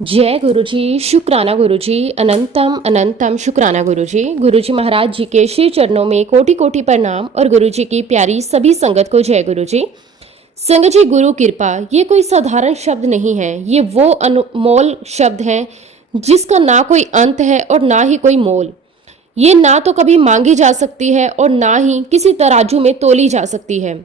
जय गुरुजी, शुक्राना गुरुजी, अनंतम अनंतम शुक्राना गुरुजी। गुरुजी महाराज जी के श्री चरणों में कोटि कोटि प्रणाम और गुरुजी की प्यारी सभी संगत को जय गुरुजी। संगत जी, गुरु कृपा ये कोई साधारण शब्द नहीं है, ये वो अनमोल शब्द है जिसका ना कोई अंत है और ना ही कोई मोल। ये ना तो कभी मांगी जा सकती है और ना ही किसी तराजू में तोली जा सकती है।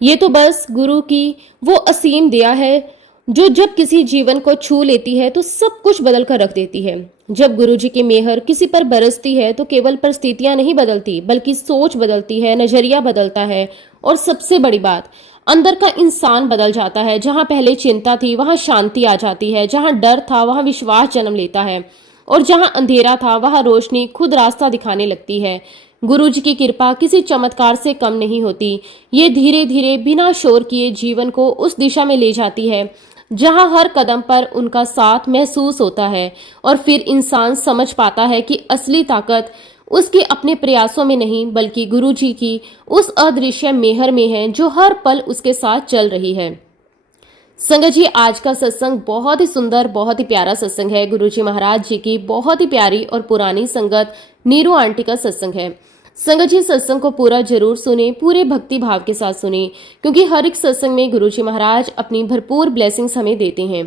ये तो बस गुरु की वो असीम दया है जो जब किसी जीवन को छू लेती है तो सब कुछ बदल कर रख देती है। जब गुरु जी की मेहर किसी पर बरसती है तो केवल परिस्थितियां नहीं बदलती बल्कि सोच बदलती है, नजरिया बदलता है और सबसे बड़ी बात, अंदर का इंसान बदल जाता है। जहां पहले चिंता थी वहां शांति आ जाती है, जहां डर था वहां विश्वास जन्म लेता है और जहां अंधेरा था वहां रोशनी खुद रास्ता दिखाने लगती है। गुरु जी की कृपा किसी चमत्कार से कम नहीं होती। ये धीरे धीरे बिना शोर किए जीवन को उस दिशा में ले जाती है जहां हर कदम पर उनका साथ महसूस होता है और फिर इंसान समझ पाता है कि असली ताकत उसके अपने प्रयासों में नहीं बल्कि गुरु जी की उस अदृश्य मेहर में है जो हर पल उसके साथ चल रही है। संगत जी, आज का सत्संग बहुत ही सुंदर, बहुत ही प्यारा सत्संग है। गुरु जी महाराज जी की बहुत ही प्यारी और पुरानी संगत नीरू आंटी का सत्संग है। संगत जी, सत्संग को पूरा जरूर सुने, पूरे भक्ति भाव के साथ सुने, क्योंकि हर एक सत्संग में गुरु जी महाराज अपनी भरपूर ब्लेसिंग्स हमें देते हैं।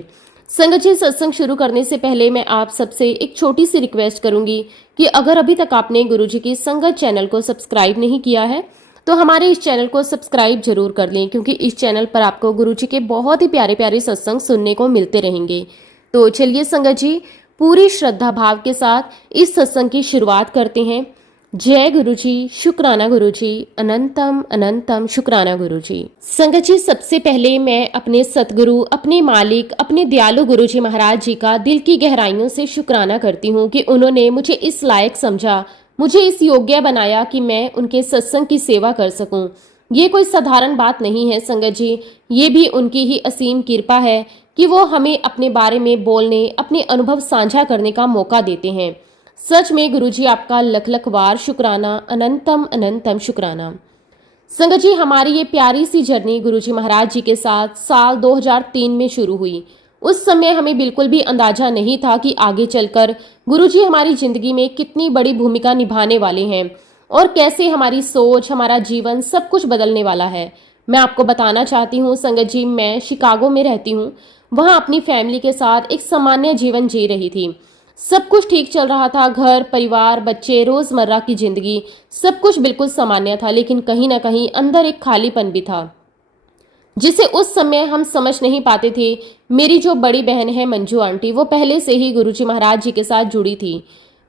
संगत जी, सत्संग शुरू करने से पहले मैं आप सबसे एक छोटी सी रिक्वेस्ट करूंगी कि अगर अभी तक आपने गुरु जी की संगत चैनल को सब्सक्राइब नहीं किया है तो हमारे इस चैनल को सब्सक्राइब जरूर कर लें, क्योंकि इस चैनल पर आपको गुरु जी के बहुत ही प्यारे प्यारे सत्संग सुनने को मिलते रहेंगे। तो चलिए संगत जी, पूरी श्रद्धा भाव के साथ इस सत्संग की शुरुआत करते हैं। जय गुरु जी, शुक्राना गुरु जी, अनंतम अनंतम शुक्राना गुरु जी। संगत जी, सबसे पहले मैं अपने सतगुरु, अपने मालिक, अपने दयालु गुरु जी महाराज जी का दिल की गहराइयों से शुक्राना करती हूँ कि उन्होंने मुझे इस लायक समझा, मुझे इस योग्य बनाया कि मैं उनके सत्संग की सेवा कर सकूं। ये कोई साधारण बात नहीं है संगत जी, ये भी उनकी ही असीम कृपा है कि वो हमें अपने बारे में बोलने, अपने अनुभव साझा करने का मौका देते हैं। सच में गुरुजी, आपका लख लख वार शुक्राना, अनंतम अनंतम शुक्राना। संगत जी, हमारी ये प्यारी सी जर्नी गुरुजी महाराज जी के साथ साल 2003 में शुरू हुई। उस समय हमें बिल्कुल भी अंदाजा नहीं था कि आगे चलकर गुरुजी हमारी जिंदगी में कितनी बड़ी भूमिका निभाने वाले हैं और कैसे हमारी सोच, हमारा जीवन सब कुछ बदलने वाला है। मैं आपको बताना चाहती हूँ संगत जी, मैं शिकागो में रहती हूँ। वहाँ अपनी फैमिली के साथ एक सामान्य जीवन जी रही थी। सब कुछ ठीक चल रहा था, घर, परिवार, बच्चे, रोजमर्रा की जिंदगी, सब कुछ बिल्कुल सामान्य था, लेकिन कहीं ना कहीं अंदर एक खालीपन भी था जिसे उस समय हम समझ नहीं पाते थे। मेरी जो बड़ी बहन है मंजू आंटी, वो पहले से ही गुरुजी महाराज जी के साथ जुड़ी थी।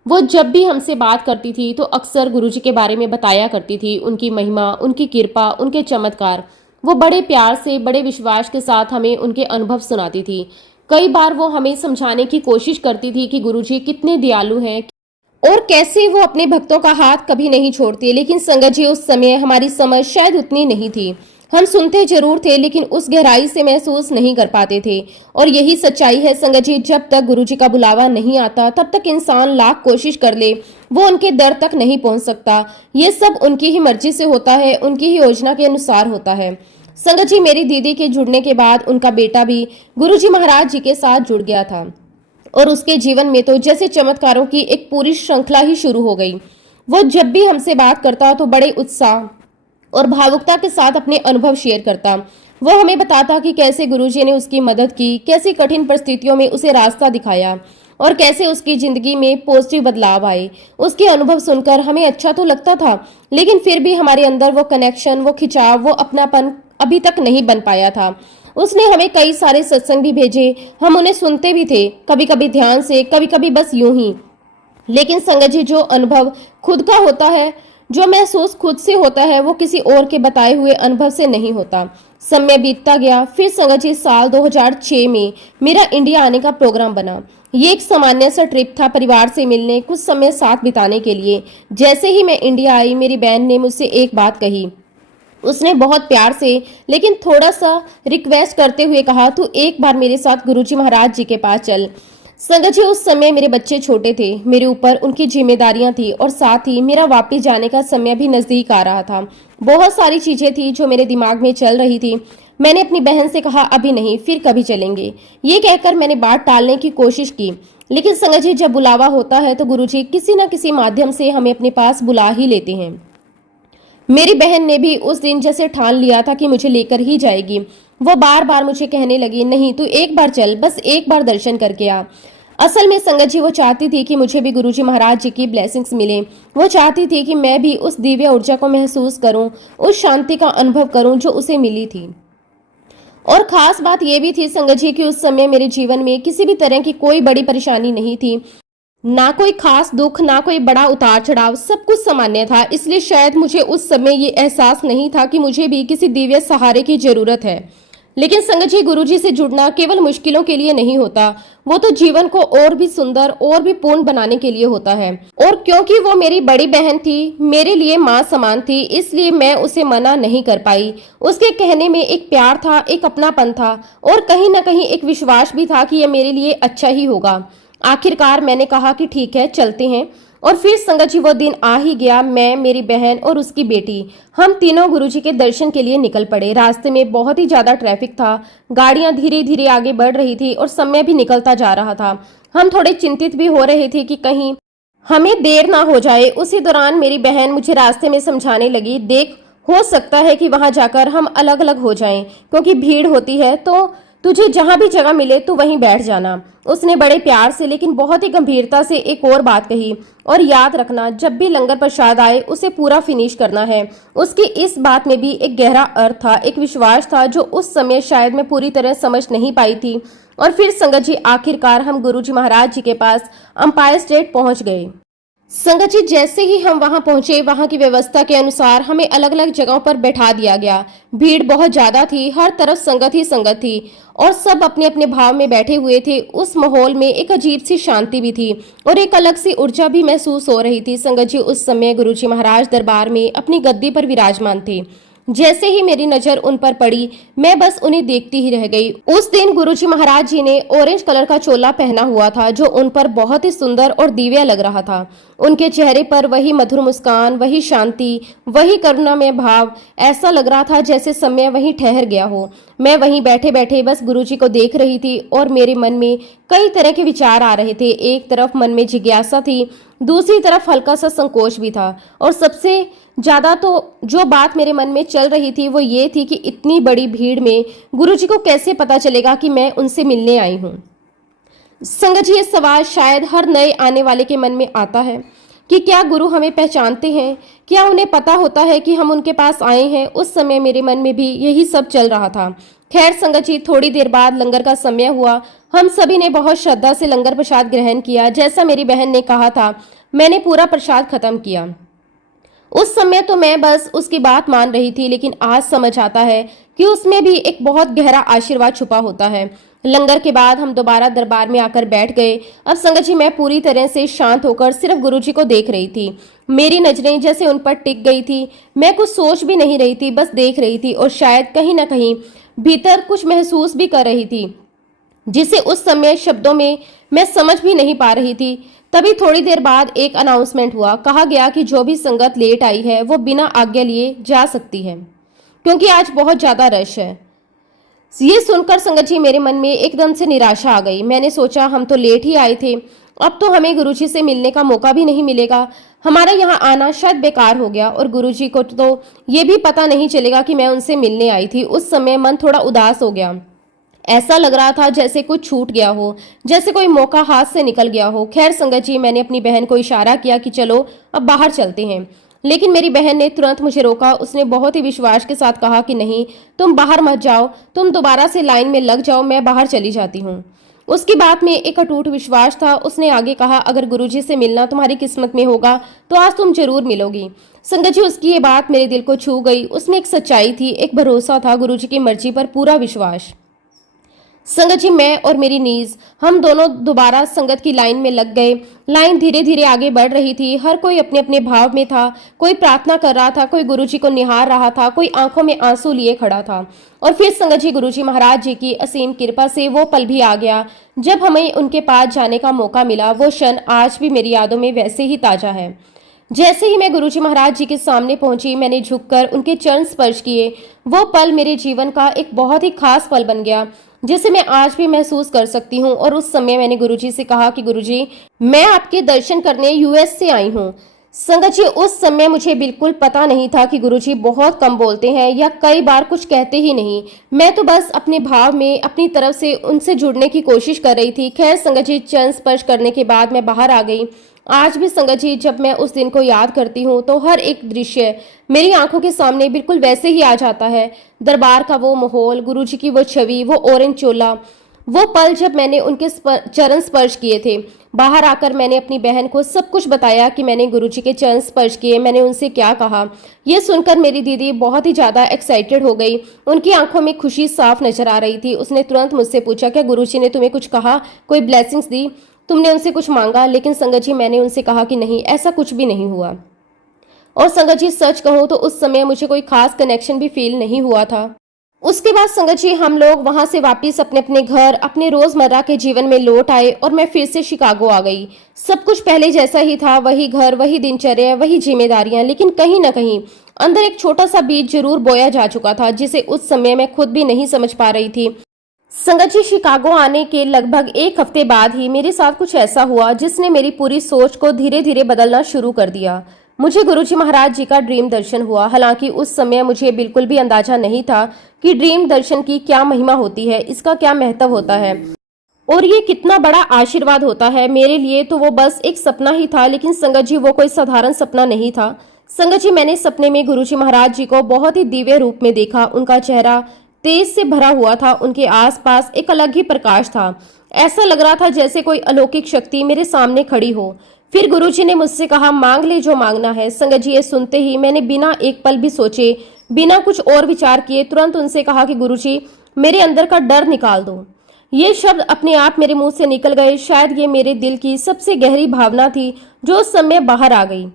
वो जब भी हमसे बात करती थी तो अक्सर गुरुजी के बारे में बताया करती थी, उनकी महिमा, उनकी कृपा, उनके चमत्कार। वो बड़े प्यार से, बड़े विश्वास के साथ हमें उनके अनुभव सुनाती थी। कई बार वो हमें समझाने की कोशिश करती थी कि गुरुजी कितने दयालु हैं और कैसे वो अपने भक्तों का हाथ कभी नहीं छोड़ते। लेकिन संगत जी, उस समय हमारी समझ शायद उतनी नहीं थी। हम सुनते जरूर थे लेकिन उस गहराई से महसूस नहीं कर पाते थे। और यही सच्चाई है संगत जी, जब तक गुरुजी का बुलावा नहीं आता तब तक इंसान लाख कोशिश कर ले, वो उनके दर तक नहीं पहुंच सकता। ये सब उनकी ही मर्जी से होता है, उनकी ही योजना के अनुसार होता है। संगत जी, मेरी दीदी के जुड़ने के बाद उनका बेटा भी गुरुजी महाराज जी के साथ जुड़ गया था और उसके जीवन में तो जैसे चमत्कारों की एक पूरी श्रृंखला ही शुरू हो गई। वो जब भी हमसे बात करता तो बड़े उत्साह और भावुकता के साथ अपने अनुभव शेयर करता। वो हमें बताता कि कैसे गुरुजी ने उसकी मदद की, कैसे कठिन परिस्थितियों में उसे रास्ता दिखाया और कैसे उसकी जिंदगी में पॉजिटिव बदलाव आए। उसके अनुभव सुनकर हमें अच्छा तो लगता था, लेकिन फिर भी हमारे अंदर वो कनेक्शन, वो खिंचाव, वो अपनापन अभी तक नहीं बन पाया था। उसने हमें कई सारे सत्संग भी भेजे, हम उन्हें सुनते भी थे, कभी कभी ध्यान से, कभी कभी बस यूं ही। लेकिन संगत जी, जो अनुभव खुद का होता है, जो महसूस खुद से होता है, वो किसी और के बताए हुए अनुभव से नहीं होता। समय बीतता गया। फिर संगत जी, साल 2006 में मेरा इंडिया आने का प्रोग्राम बना। ये एक सामान्य सा ट्रिप था, परिवार से मिलने, कुछ समय साथ बिताने के लिए। जैसे ही मैं इंडिया आई, मेरी बहन ने मुझसे एक बात कही। उसने बहुत प्यार से लेकिन थोड़ा सा रिक्वेस्ट करते हुए कहा, तू एक बार मेरे साथ गुरुजी महाराज जी के पास चल। संगत जी, उस समय मेरे बच्चे छोटे थे, मेरे ऊपर उनकी जिम्मेदारियां थी और साथ ही मेरा वापस जाने का समय भी नजदीक आ रहा था। बहुत सारी चीजें थी जो मेरे दिमाग में चल रही थी। मैंने अपनी बहन से कहा अभी नहीं, फिर कभी चलेंगे। ये कहकर मैंने बात टालने की कोशिश की, लेकिन संगत जी जब बुलावा होता है तो गुरुजी किसी न किसी माध्यम से हमें अपने पास बुला ही लेते हैं। मेरी बहन ने भी उस दिन जैसे ठान लिया था कि मुझे लेकर ही जाएगी। वो बार बार मुझे कहने लगी, नहीं तू एक बार चल, बस एक बार दर्शन करके आ। असल में संगत जी वो चाहती थी कि मुझे भी गुरुजी महाराज जी की ब्लेसिंग्स मिले। वो चाहती थी कि मैं भी उस दिव्य ऊर्जा को महसूस करूं, उस शांति का अनुभव करूं जो उसे मिली थी। और खास बात यह भी थी संगत जी कि उस समय मेरे जीवन में किसी भी तरह की कोई बड़ी परेशानी नहीं थी, ना कोई खास दुख, ना कोई बड़ा उतार चढ़ाव, सब कुछ सामान्य था। इसलिए शायद मुझे उस समय ये एहसास नहीं था कि मुझे भी किसी दिव्य सहारे की जरूरत है। लेकिन संगत जी गुरुजी से जुड़ना केवल मुश्किलों के लिए नहीं होता, वो तो जीवन को और भी सुंदर और भी पूर्ण बनाने के लिए होता है। और क्योंकि वो मेरी बड़ी बहन थी, मेरे लिए माँ समान थी, इसलिए मैं उसे मना नहीं कर पाई। उसके कहने में एक प्यार था, एक अपनापन था और कहीं ना कहीं एक विश्वास भी था कि यह मेरे लिए अच्छा ही होगा। आखिरकार मैंने कहा कि ठीक है चलते हैं। और फिर संगत जी वो दिन आ ही गया। मैं, मेरी बहन और उसकी बेटी, हम तीनों गुरुजी के दर्शन के लिए निकल पड़े। रास्ते में बहुत ही ज्यादा ट्रैफिक था, गाड़ियां धीरे धीरे आगे बढ़ रही थी और समय भी निकलता जा रहा था। हम थोड़े चिंतित भी हो रहे थे कि कहीं हमें देर ना हो जाए। उसी दौरान मेरी बहन मुझे रास्ते में समझाने लगी, देख हो सकता है कि वहां जाकर हम अलग अलग हो जाएं, क्योंकि भीड़ होती है, तो तुझे जहां भी जगह मिले तू वहीं बैठ जाना। उसने बड़े प्यार से लेकिन बहुत ही गंभीरता से एक और बात कही, और याद रखना जब भी लंगर प्रसाद आए उसे पूरा फिनिश करना है। उसकी इस बात में भी एक गहरा अर्थ था, एक विश्वास था जो उस समय शायद मैं पूरी तरह समझ नहीं पाई थी। और फिर संगत जी आखिरकार हम गुरुजी महाराज जी के पास अंपायर स्टेट पहुंच गए। संगत जी जैसे ही हम वहां पहुंचे, वहां की व्यवस्था के अनुसार हमें अलग अलग जगहों पर बैठा दिया गया। भीड़ बहुत ज्यादा थी, हर तरफ संगत ही संगत थी और सब अपने अपने भाव में बैठे हुए थे। उस माहौल में एक अजीब सी शांति भी थी और एक अलग सी ऊर्जा भी महसूस हो रही थी। संगत जी उस समय गुरुजी महाराज दरबार में अपनी गद्दी पर विराजमान थे। जैसे ही मेरी नजर उन पर पड़ी, मैं बस उन्हें देखती ही रह गई। उस दिन गुरुजी महाराज जी ने ऑरेंज कलर का चोला पहना हुआ था, जो उन पर बहुत ही सुंदर और दिव्य लग रहा था। उनके चेहरे पर वही मधुर मुस्कान, वही शांति, वही करुणा में भाव। ऐसा लग रहा था जैसे समय वहीं ठहर गया हो। मैं वहीं बैठे बैठे बस गुरुजी को देख रही थी और मेरे मन में कई तरह के विचार आ रहे थे। एक तरफ मन में जिज्ञासा थी, दूसरी तरफ हल्का सा संकोच भी था, और सबसे ज्यादा तो जो बात मेरे मन में चल रही थी वो ये थी कि इतनी बड़ी भीड़ में गुरुजी को कैसे पता चलेगा कि मैं उनसे मिलने आई हूँ। संगत जी ये सवाल शायद हर नए आने वाले के मन में आता है कि क्या गुरु हमें पहचानते हैं, क्या उन्हें पता होता है कि हम उनके पास आए हैं। उस समय मेरे मन में भी यही सब चल रहा था। खैर संगत जी थोड़ी देर बाद लंगर का समय हुआ। हम सभी ने बहुत श्रद्धा से लंगर प्रसाद ग्रहण किया। जैसा मेरी बहन ने कहा था, मैंने पूरा प्रसाद खत्म किया। उस समय तो मैं बस उसकी बात मान रही थी, लेकिन आज समझ आता है कि उसमें भी एक बहुत गहरा आशीर्वाद छुपा होता है। लंगर के बाद हम दोबारा दरबार में आकर बैठ गए। अब संगत जी मैं पूरी तरह से शांत होकर सिर्फ गुरुजी को देख रही थी। मेरी नजरें जैसे उन पर टिक गई थी। मैं कुछ सोच भी नहीं रही थी, बस देख रही थी और शायद कहीं ना कहीं भीतर कुछ महसूस भी कर रही थी, जिसे उस समय शब्दों में मैं समझ भी नहीं पा रही थी। तभी थोड़ी देर बाद एक अनाउंसमेंट हुआ। कहा गया कि जो भी संगत लेट आई है वो बिना आज्ञा लिए जा सकती है, क्योंकि आज बहुत ज्यादा रश है। ये सुनकर संगत जी मेरे मन में एकदम से निराशा आ गई। मैंने सोचा हम तो लेट ही आए थे, अब तो हमें गुरुजी से मिलने का मौका भी नहीं मिलेगा। हमारा यहाँ आना शायद बेकार हो गया और गुरुजी को तो ये भी पता नहीं चलेगा कि मैं उनसे मिलने आई थी। उस समय मन थोड़ा उदास हो गया। ऐसा लग रहा था जैसे कुछ छूट गया हो, जैसे कोई मौका हाथ से निकल गया हो। खैर संगत जी मैंने अपनी बहन को इशारा किया कि चलो अब बाहर चलते हैं, लेकिन मेरी बहन ने तुरंत मुझे रोका। उसने बहुत ही विश्वास के साथ कहा कि नहीं, तुम बाहर मत जाओ, तुम दोबारा से लाइन में लग जाओ, मैं बाहर चली जाती हूँ। उसकी बात में एक अटूट विश्वास था। उसने आगे कहा, अगर गुरुजी से मिलना तुम्हारी किस्मत में होगा तो आज तुम जरूर मिलोगी। संगत जी उसकी ये बात मेरे दिल को छू गई। उसमें एक सच्चाई थी, एक भरोसा था, गुरुजी की मर्जी पर पूरा विश्वास। संगत जी मैं और मेरी नीज, हम दोनों दोबारा संगत की लाइन में लग गए। लाइन धीरे धीरे आगे बढ़ रही थी। हर कोई अपने अपने भाव में था। कोई प्रार्थना कर रहा था, कोई गुरुजी को निहार रहा था, कोई आंखों में आंसू लिए खड़ा था। और फिर संगत जी गुरुजी महाराज जी की असीम कृपा से वो पल भी आ गया जब हमें उनके पास जाने का मौका मिला। वो क्षण आज भी मेरी यादों में वैसे ही ताजा है। जैसे ही मैं गुरुजी महाराज जी के सामने पहुंची, मैंने झुककर उनके चरण स्पर्श किए। वो पल मेरे जीवन का एक बहुत ही खास पल बन गया, जिसे मैं आज भी महसूस कर सकती हूँ। और उस समय मैंने गुरुजी से कहा कि गुरुजी, मैं आपके दर्शन करने यूएस से आई हूँ। संगत जी, उस समय मुझे बिल्कुल पता नहीं था कि गुरुजी बहुत कम बोलते हैं या कई बार कुछ कहते ही नहीं। मैं तो बस अपने भाव में अपनी तरफ से उनसे जुड़ने की कोशिश कर रही थी। खैर संगत जी, चरण स्पर्श करने के बाद मैं बाहर आ गई। आज भी संगत जी, जब मैं उस दिन को याद करती हूँ तो हर एक दृश्य मेरी आंखों के सामने बिल्कुल वैसे ही आ जाता है। दरबार का वो माहौल, गुरुजी की वो छवि, वो ऑरेंज चोला, वो पल जब मैंने उनके चरण स्पर्श किए थे। बाहर आकर मैंने अपनी बहन को सब कुछ बताया कि मैंने गुरुजी के चरण स्पर्श किए, मैंने उनसे क्या कहा। यह सुनकर मेरी दीदी बहुत ही ज्यादा एक्साइटेड हो गई। उनकी आंखों में खुशी साफ नजर आ रही थी। उसने तुरंत मुझसे पूछा, क्या गुरुजी ने तुम्हें कुछ कहा, कोई ब्लेसिंग्स दी, तुमने उनसे कुछ मांगा? लेकिन संगत जी, मैंने उनसे कहा कि नहीं, ऐसा कुछ भी नहीं हुआ। और संगत जी, सच कहूँ तो उस समय मुझे कोई खास कनेक्शन भी फील नहीं हुआ था। उसके बाद संगत जी, हम लोग वहां से वापस अपने अपने घर, अपने रोजमर्रा के जीवन में लौट आए और मैं फिर से शिकागो आ गई। सब कुछ पहले जैसा ही था, वही घर, वही दिनचर्या, वही जिम्मेदारियां, लेकिन कहीं ना कहीं अंदर एक छोटा सा बीज जरूर बोया जा चुका था, जिसे उस समय मैं खुद भी नहीं समझ पा रही थी। संगत जी, शिकागो आने के लगभग एक हफ्ते बाद ही मेरे साथ कुछ ऐसा हुआ जिसने मेरी पूरी सोच को धीरे धीरे बदलना शुरू कर दिया। मुझे गुरुजी महाराज जी का ड्रीम दर्शन हुआ। हालांकि उस समय मुझे बिल्कुल भी अंदाजा नहीं था कि ड्रीम दर्शन की क्या महिमा होती है, इसका क्या महत्व होता है और ये कितना बड़ा आशीर्वाद होता है। मेरे लिए तो वो बस एक सपना ही था, लेकिन संगत जी, वो कोई साधारण सपना नहीं था। संगत जी, मैंने सपने में गुरुजी महाराज जी को बहुत ही दिव्य रूप में देखा। उनका चेहरा तेज से भरा हुआ था, उनके आसपास एक अलग ही प्रकाश था। ऐसा लग रहा था जैसे कोई अलौकिक शक्ति मेरे सामने खड़ी हो। फिर गुरुजी ने मुझसे कहा, मांग ले जो मांगना है। संगत जी, ये सुनते ही मैंने बिना एक पल भी सोचे, बिना कुछ और विचार किए तुरंत उनसे कहा कि गुरुजी, मेरे अंदर का डर निकाल दो। ये शब्द अपने आप मेरे मुंह से निकल गए। शायद ये मेरे दिल की सबसे गहरी भावना थी जो उस समय बाहर आ गई।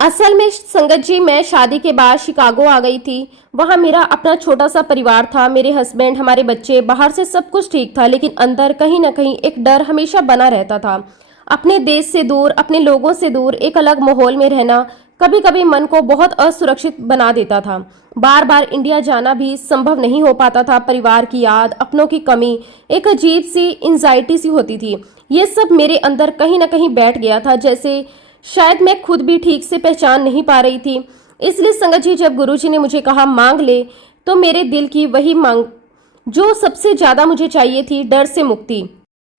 असल में संगत जी, मैं शादी के बाद शिकागो आ गई थी। वहाँ मेरा अपना छोटा सा परिवार था, मेरे हस्बैंड, हमारे बच्चे। बाहर से सब कुछ ठीक था, लेकिन अंदर कहीं ना कहीं एक डर हमेशा बना रहता था। अपने देश से दूर, अपने लोगों से दूर, एक अलग माहौल में रहना कभी कभी मन को बहुत असुरक्षित बना देता था। बार बार इंडिया जाना भी संभव नहीं हो पाता था। परिवार की याद, अपनों की कमी, एक अजीब सी एंजाइटी सी होती थी। ये सब मेरे अंदर कहीं ना कहीं बैठ गया था, जैसे शायद मैं खुद भी ठीक से पहचान नहीं पा रही थी। इसलिए संगत जी, जब गुरुजी ने मुझे कहा मांग ले, तो मेरे दिल की वही मांग जो सबसे ज्यादा मुझे चाहिए थी, डर से मुक्ति।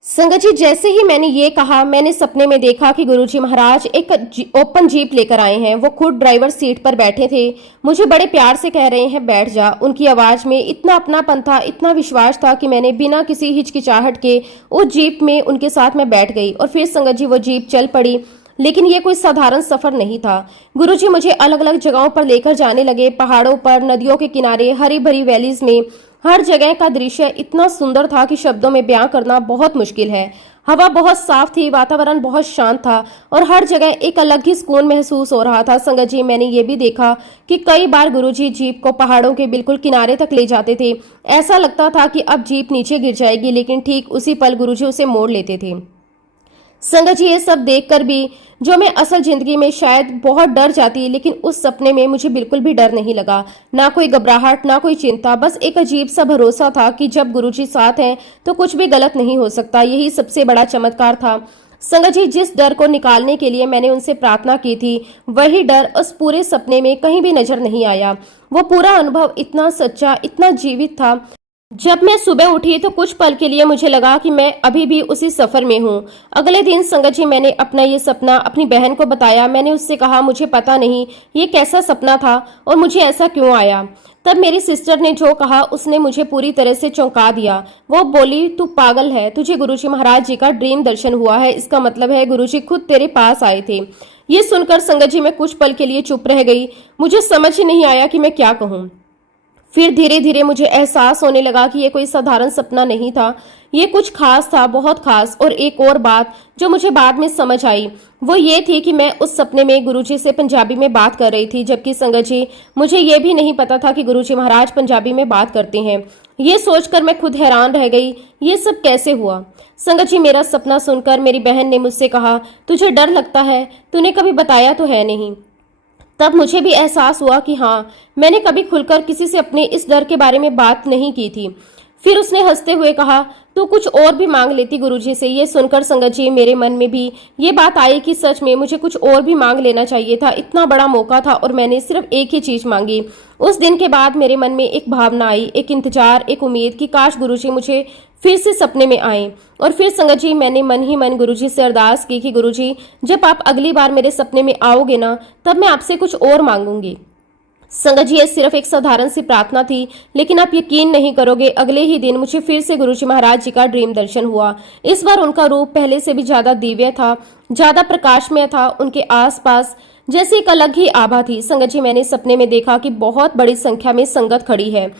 संगत जी, जैसे ही मैंने ये कहा, मैंने सपने में देखा कि गुरुजी महाराज एक ओपन जीप लेकर आए हैं। वो खुद ड्राइवर सीट पर बैठे थे। मुझे बड़े प्यार से कह रहे हैं, बैठ जा। उनकी आवाज में इतना अपनापन था, इतना विश्वास था कि मैंने बिना किसी हिचकिचाहट के उस जीप में उनके साथ में बैठ गई। और फिर संगत जी, वो जीप चल पड़ी। लेकिन ये कोई साधारण सफर नहीं था। गुरुजी मुझे अलग अलग जगहों पर लेकर जाने लगे, पहाड़ों पर, नदियों के किनारे, हरी भरी वैलीज में। हर जगह का दृश्य इतना सुंदर था कि शब्दों में बयां करना बहुत मुश्किल है। हवा बहुत साफ थी, वातावरण बहुत शांत था और हर जगह एक अलग ही सुकून महसूस हो रहा था। संगत जी, मैंने ये भी देखा कि कई बार गुरुजी जीप को पहाड़ों के बिल्कुल किनारे तक ले जाते थे। ऐसा लगता था कि अब जीप नीचे गिर जाएगी, लेकिन ठीक उसी पल गुरुजी उसे मोड़ लेते थे। संगत जी, ये सब देखकर भी जो मैं असल जिंदगी में शायद बहुत डर जाती, लेकिन उस सपने में मुझे बिल्कुल भी डर नहीं लगा। ना कोई घबराहट, ना कोई चिंता, बस एक अजीब सा भरोसा था कि जब गुरुजी साथ हैं तो कुछ भी गलत नहीं हो सकता। यही सबसे बड़ा चमत्कार था। संगत जी, जिस डर को निकालने के लिए मैंने उनसे प्रार्थना की थी, वही डर उस पूरे सपने में कहीं भी नजर नहीं आया। वो पूरा अनुभव इतना सच्चा, इतना जीवित था। जब मैं सुबह उठी तो कुछ पल के लिए मुझे लगा कि मैं अभी भी उसी सफर में हूँ। अगले दिन संगत जी, मैंने अपना ये सपना अपनी बहन को बताया। मैंने उससे कहा, मुझे पता नहीं ये कैसा सपना था और मुझे ऐसा क्यों आया। तब मेरी सिस्टर ने जो कहा उसने मुझे पूरी तरह से चौंका दिया। वो बोली, तू पागल है, तुझे गुरुजी महाराज जी का ड्रीम दर्शन हुआ है, इसका मतलब है गुरुजी खुद तेरे पास आए थे। ये सुनकर संगत जी, मैं कुछ पल के लिए चुप रह गई। मुझे समझ ही नहीं आया कि मैं क्या कहूँ। फिर धीरे धीरे मुझे एहसास होने लगा कि ये कोई साधारण सपना नहीं था, ये कुछ खास था, बहुत खास। और एक और बात जो मुझे बाद में समझ आई वो ये थी कि मैं उस सपने में गुरुजी से पंजाबी में बात कर रही थी, जबकि संगत जी, मुझे ये भी नहीं पता था कि गुरुजी महाराज पंजाबी में बात करते हैं। ये सोचकर मैं खुद हैरान रह गई, ये सब कैसे हुआ। संगत जी, मेरा सपना सुनकर मेरी बहन ने मुझसे कहा, तुझे डर लगता है, तूने कभी बताया तो है नहीं। तब मुझे भी एहसास हुआ कि हाँ, मैंने कभी खुलकर किसी से अपने इस डर के बारे में बात नहीं की थी। फिर उसने हंसते हुए कहा, तो कुछ और भी मांग लेती गुरुजी से। ये सुनकर संगत जी, मेरे मन में भी ये बात आई कि सच में मुझे कुछ और भी मांग लेना चाहिए था। इतना बड़ा मौका था और मैंने सिर्फ एक ही चीज मांगी। उस दिन के बाद मेरे मन में एक भावना आई, एक इंतजार, एक उम्मीद कि काश गुरुजी मुझे फिर से सपने में आए। और फिर संगत जी, मैंने मन ही मन गुरुजी से अरदास की कि गुरुजी, जब आप अगली बार मेरे सपने में आओगे ना, तब मैं आपसे कुछ और मांगूंगी। संगत जी, ये सिर्फ एक साधारण सी प्रार्थना थी, लेकिन आप यकीन नहीं करोगे, अगले ही दिन मुझे फिर से गुरुजी महाराज जी का ड्रीम दर्शन हुआ। इस बार उनका रूप पहले से भी ज्यादा दिव्य था, ज्यादा प्रकाशमय था। उनके आसपास जैसे एक अलग ही आभा थी। संगत जी, मैंने सपने में देखा कि बहुत बड़ी संख्या में संगत खड़ी है,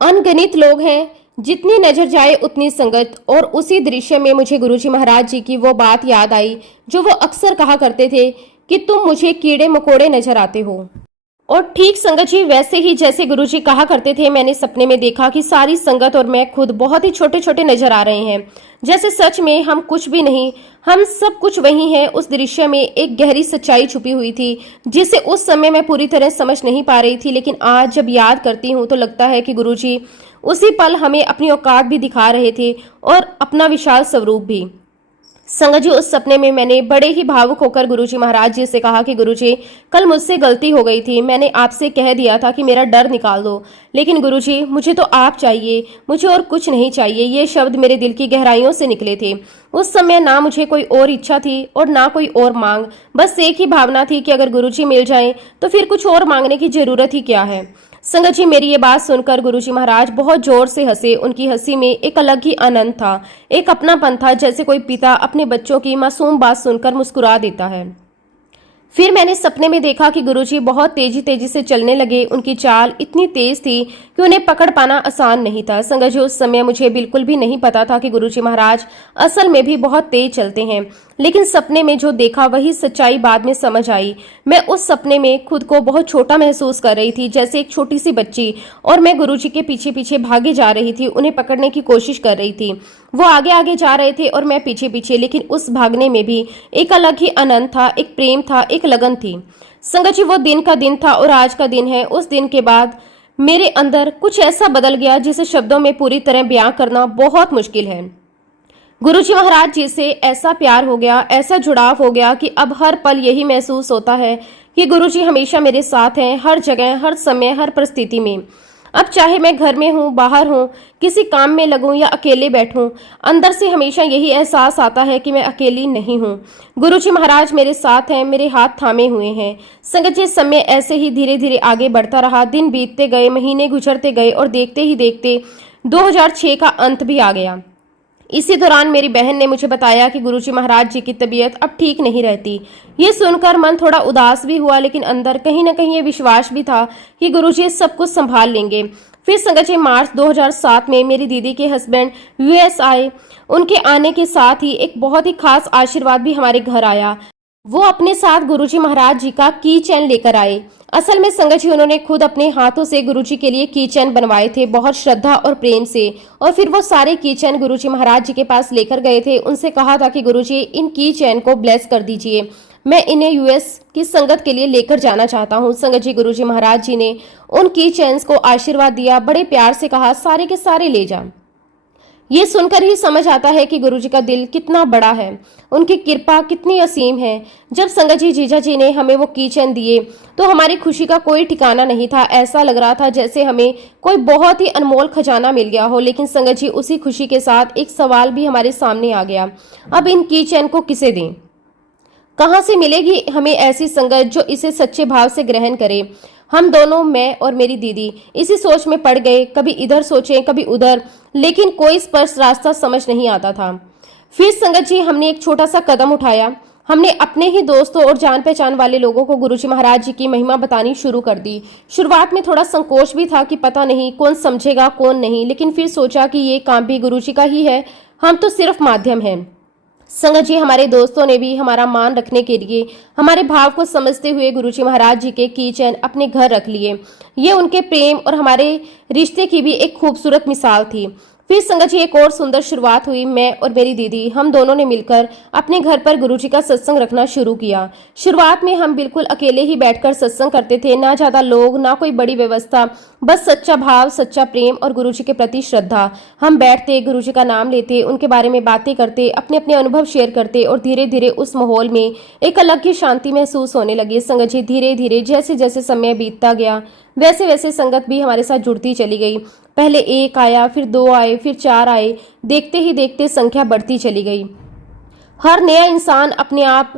अनगिनत लोग हैं, जितनी नजर जाए उतनी संगत। और उसी दृश्य में मुझे गुरुजी महाराज जी की वो बात याद आई जो वो अक्सर कहा करते थे कि तुम मुझे कीड़े मकोड़े नजर आते हो। और ठीक संगत जी, वैसे ही जैसे गुरुजी कहा करते थे, मैंने सपने में देखा कि सारी संगत और मैं खुद बहुत ही छोटे छोटे नजर आ रहे हैं, जैसे सच में हम कुछ भी नहीं, हम सब कुछ वही हैं। उस दृश्य में एक गहरी सच्चाई छुपी हुई थी, जिसे उस समय मैं पूरी तरह समझ नहीं पा रही थी, लेकिन आज जब याद करती हूँ तो लगता है कि गुरुजी उसी पल हमें अपनी औकात भी दिखा रहे थे और अपना विशाल स्वरूप भी। संगत जी, उस सपने में मैंने बड़े ही भावुक होकर गुरुजी महाराज जी से कहा कि गुरुजी, कल मुझसे गलती हो गई थी, मैंने आपसे कह दिया था कि मेरा डर निकाल दो, लेकिन गुरुजी मुझे तो आप चाहिए, मुझे और कुछ नहीं चाहिए। ये शब्द मेरे दिल की गहराइयों से निकले थे। उस समय ना मुझे कोई और इच्छा थी और ना कोई और मांग, बस एक ही भावना थी कि अगर गुरुजी मिल जाएं तो फिर कुछ और मांगने की जरूरत ही क्या है। संगत जी, मेरी ये बात सुनकर गुरुजी महाराज बहुत जोर से हंसे। उनकी हंसी में एक अलग ही आनंद था, एक अपनापन था, जैसे कोई पिता अपने बच्चों की मासूम बात सुनकर मुस्कुरा देता है। फिर मैंने सपने में देखा कि गुरुजी बहुत तेजी तेजी से चलने लगे। उनकी चाल इतनी तेज थी कि उन्हें पकड़ पाना आसान नहीं था। संगत जी, उस समय मुझे बिल्कुल भी नहीं पता था कि गुरुजी महाराज असल में भी बहुत तेज चलते हैं, लेकिन सपने में जो देखा वही सच्चाई बाद में समझ आई। मैं उस सपने में खुद को बहुत छोटा महसूस कर रही थी, जैसे एक छोटी सी बच्ची, और मैं गुरुजी के पीछे पीछे भागी जा रही थी, उन्हें पकड़ने की कोशिश कर रही थी। वो आगे आगे जा रहे थे और मैं पीछे पीछे, लेकिन उस भागने में भी एक अलग ही आनंद था, एक प्रेम था, एक लगन थी। संगत जी, वो दिन का दिन था और आज का दिन है। उस दिन के बाद मेरे अंदर कुछ ऐसा बदल गया जिसे शब्दों में पूरी तरह बयां करना बहुत मुश्किल है। गुरुजी महाराज जी से ऐसा प्यार हो गया, ऐसा जुड़ाव हो गया कि अब हर पल यही महसूस होता है कि गुरुजी हमेशा मेरे साथ हैं, हर जगह, हर समय, हर परिस्थिति में। अब चाहे मैं घर में हूँ, बाहर हूँ, किसी काम में लगूं या अकेले बैठूं, अंदर से हमेशा यही एहसास आता है कि मैं अकेली नहीं हूँ। गुरुजी महाराज मेरे साथ हैं, मेरे हाथ थामे हुए हैं। संगत जी, समय ऐसे ही धीरे धीरे आगे बढ़ता रहा। दिन बीतते गए, महीने गुजरते गए और देखते ही देखते 2006 का अंत भी आ गया। इसी दौरान मेरी बहन ने मुझे बताया कि गुरुजी महाराज जी की तबीयत अब ठीक नहीं रहती। ये सुनकर मन थोड़ा उदास भी हुआ, लेकिन अंदर कहीं न कहीं ये विश्वास भी था कि गुरुजी सब कुछ संभाल लेंगे। फिर संगत जी, मार्च 2007 में मेरी दीदी के हस्बैंड यूएस आए। उनके आने के साथ ही एक बहुत ही खास आशीर्वाद भी हमारे घर आया। वो अपने साथ गुरुजी महाराज जी का की चैन लेकर आए। असल में संगत जी, उन्होंने खुद अपने हाथों से गुरुजी के लिए की चैन बनवाए थे, बहुत श्रद्धा और प्रेम से। और फिर वो सारे की चैन गुरुजी महाराज जी के पास लेकर गए थे। उनसे कहा था कि गुरुजी, इन की चैन को ब्लेस कर दीजिए, मैं इन्हें यूएस की संगत के लिए लेकर जाना चाहता हूँ। संगत जी, गुरुजी महाराज जी ने उन की चैन्स को आशीर्वाद दिया, बड़े प्यार से कहा, सारे के सारे ले जा। ये सुनकर ही समझ आता है कि गुरुजी का दिल कितना बड़ा है, उनकी कृपा कितनी असीम है। जब संगत जी जीजा जी ने हमें वो कीचेन दिए तो हमारी खुशी का कोई ठिकाना नहीं था। ऐसा लग रहा था जैसे हमें कोई बहुत ही अनमोल खजाना मिल गया हो। लेकिन संगत जी, उसी खुशी के साथ एक सवाल भी हमारे सामने आ गया, अब इन कीचेन को किसे दें? कहाँ से मिलेगी हमें ऐसी संगत जो इसे सच्चे भाव से ग्रहण करे? हम दोनों, मैं और मेरी दीदी, इसी सोच में पड़ गए, कभी इधर सोचें कभी उधर, लेकिन कोई स्पष्ट रास्ता समझ नहीं आता था। फिर संगत जी, हमने एक छोटा सा कदम उठाया। हमने अपने ही दोस्तों और जान पहचान वाले लोगों को गुरुजी महाराज जी की महिमा बतानी शुरू कर दी। शुरुआत में थोड़ा संकोच भी था कि पता नहीं कौन समझेगा कौन नहीं, लेकिन फिर सोचा कि ये काम भी गुरुजी का ही है, हम तो सिर्फ माध्यम हैं। संगत जी, हमारे दोस्तों ने भी हमारा मान रखने के लिए हमारे भाव को समझते हुए गुरुजी महाराज जी के कीचेन अपने घर रख लिए। ये उनके प्रेम और हमारे रिश्ते की भी एक खूबसूरत मिसाल थी। फिर संगत जी, एक और सुंदर शुरुआत हुई। मैं और मेरी दीदी, हम दोनों ने मिलकर अपने घर पर गुरुजी का सत्संग रखना शुरू किया। शुरुआत में हम बिल्कुल अकेले ही बैठकर सत्संग करते थे, ना ज्यादा लोग, ना कोई बड़ी व्यवस्था, बस सच्चा भाव, सच्चा प्रेम और गुरुजी के प्रति श्रद्धा। हम बैठते, गुरुजी का नाम लेते, उनके बारे में बातें करते, अपने अपने अनुभव शेयर करते और धीरे धीरे उस माहौल में एक अलग ही शांति महसूस होने लगी। संगत जी, धीरे धीरे जैसे जैसे समय बीतता गया वैसे वैसे संगत भी हमारे साथ जुड़ती चली गई। पहले एक आया, फिर दो आए, फिर चार आए। देखते ही देखते संख्या बढ़ती चली गई। हर नया इंसान अपने आप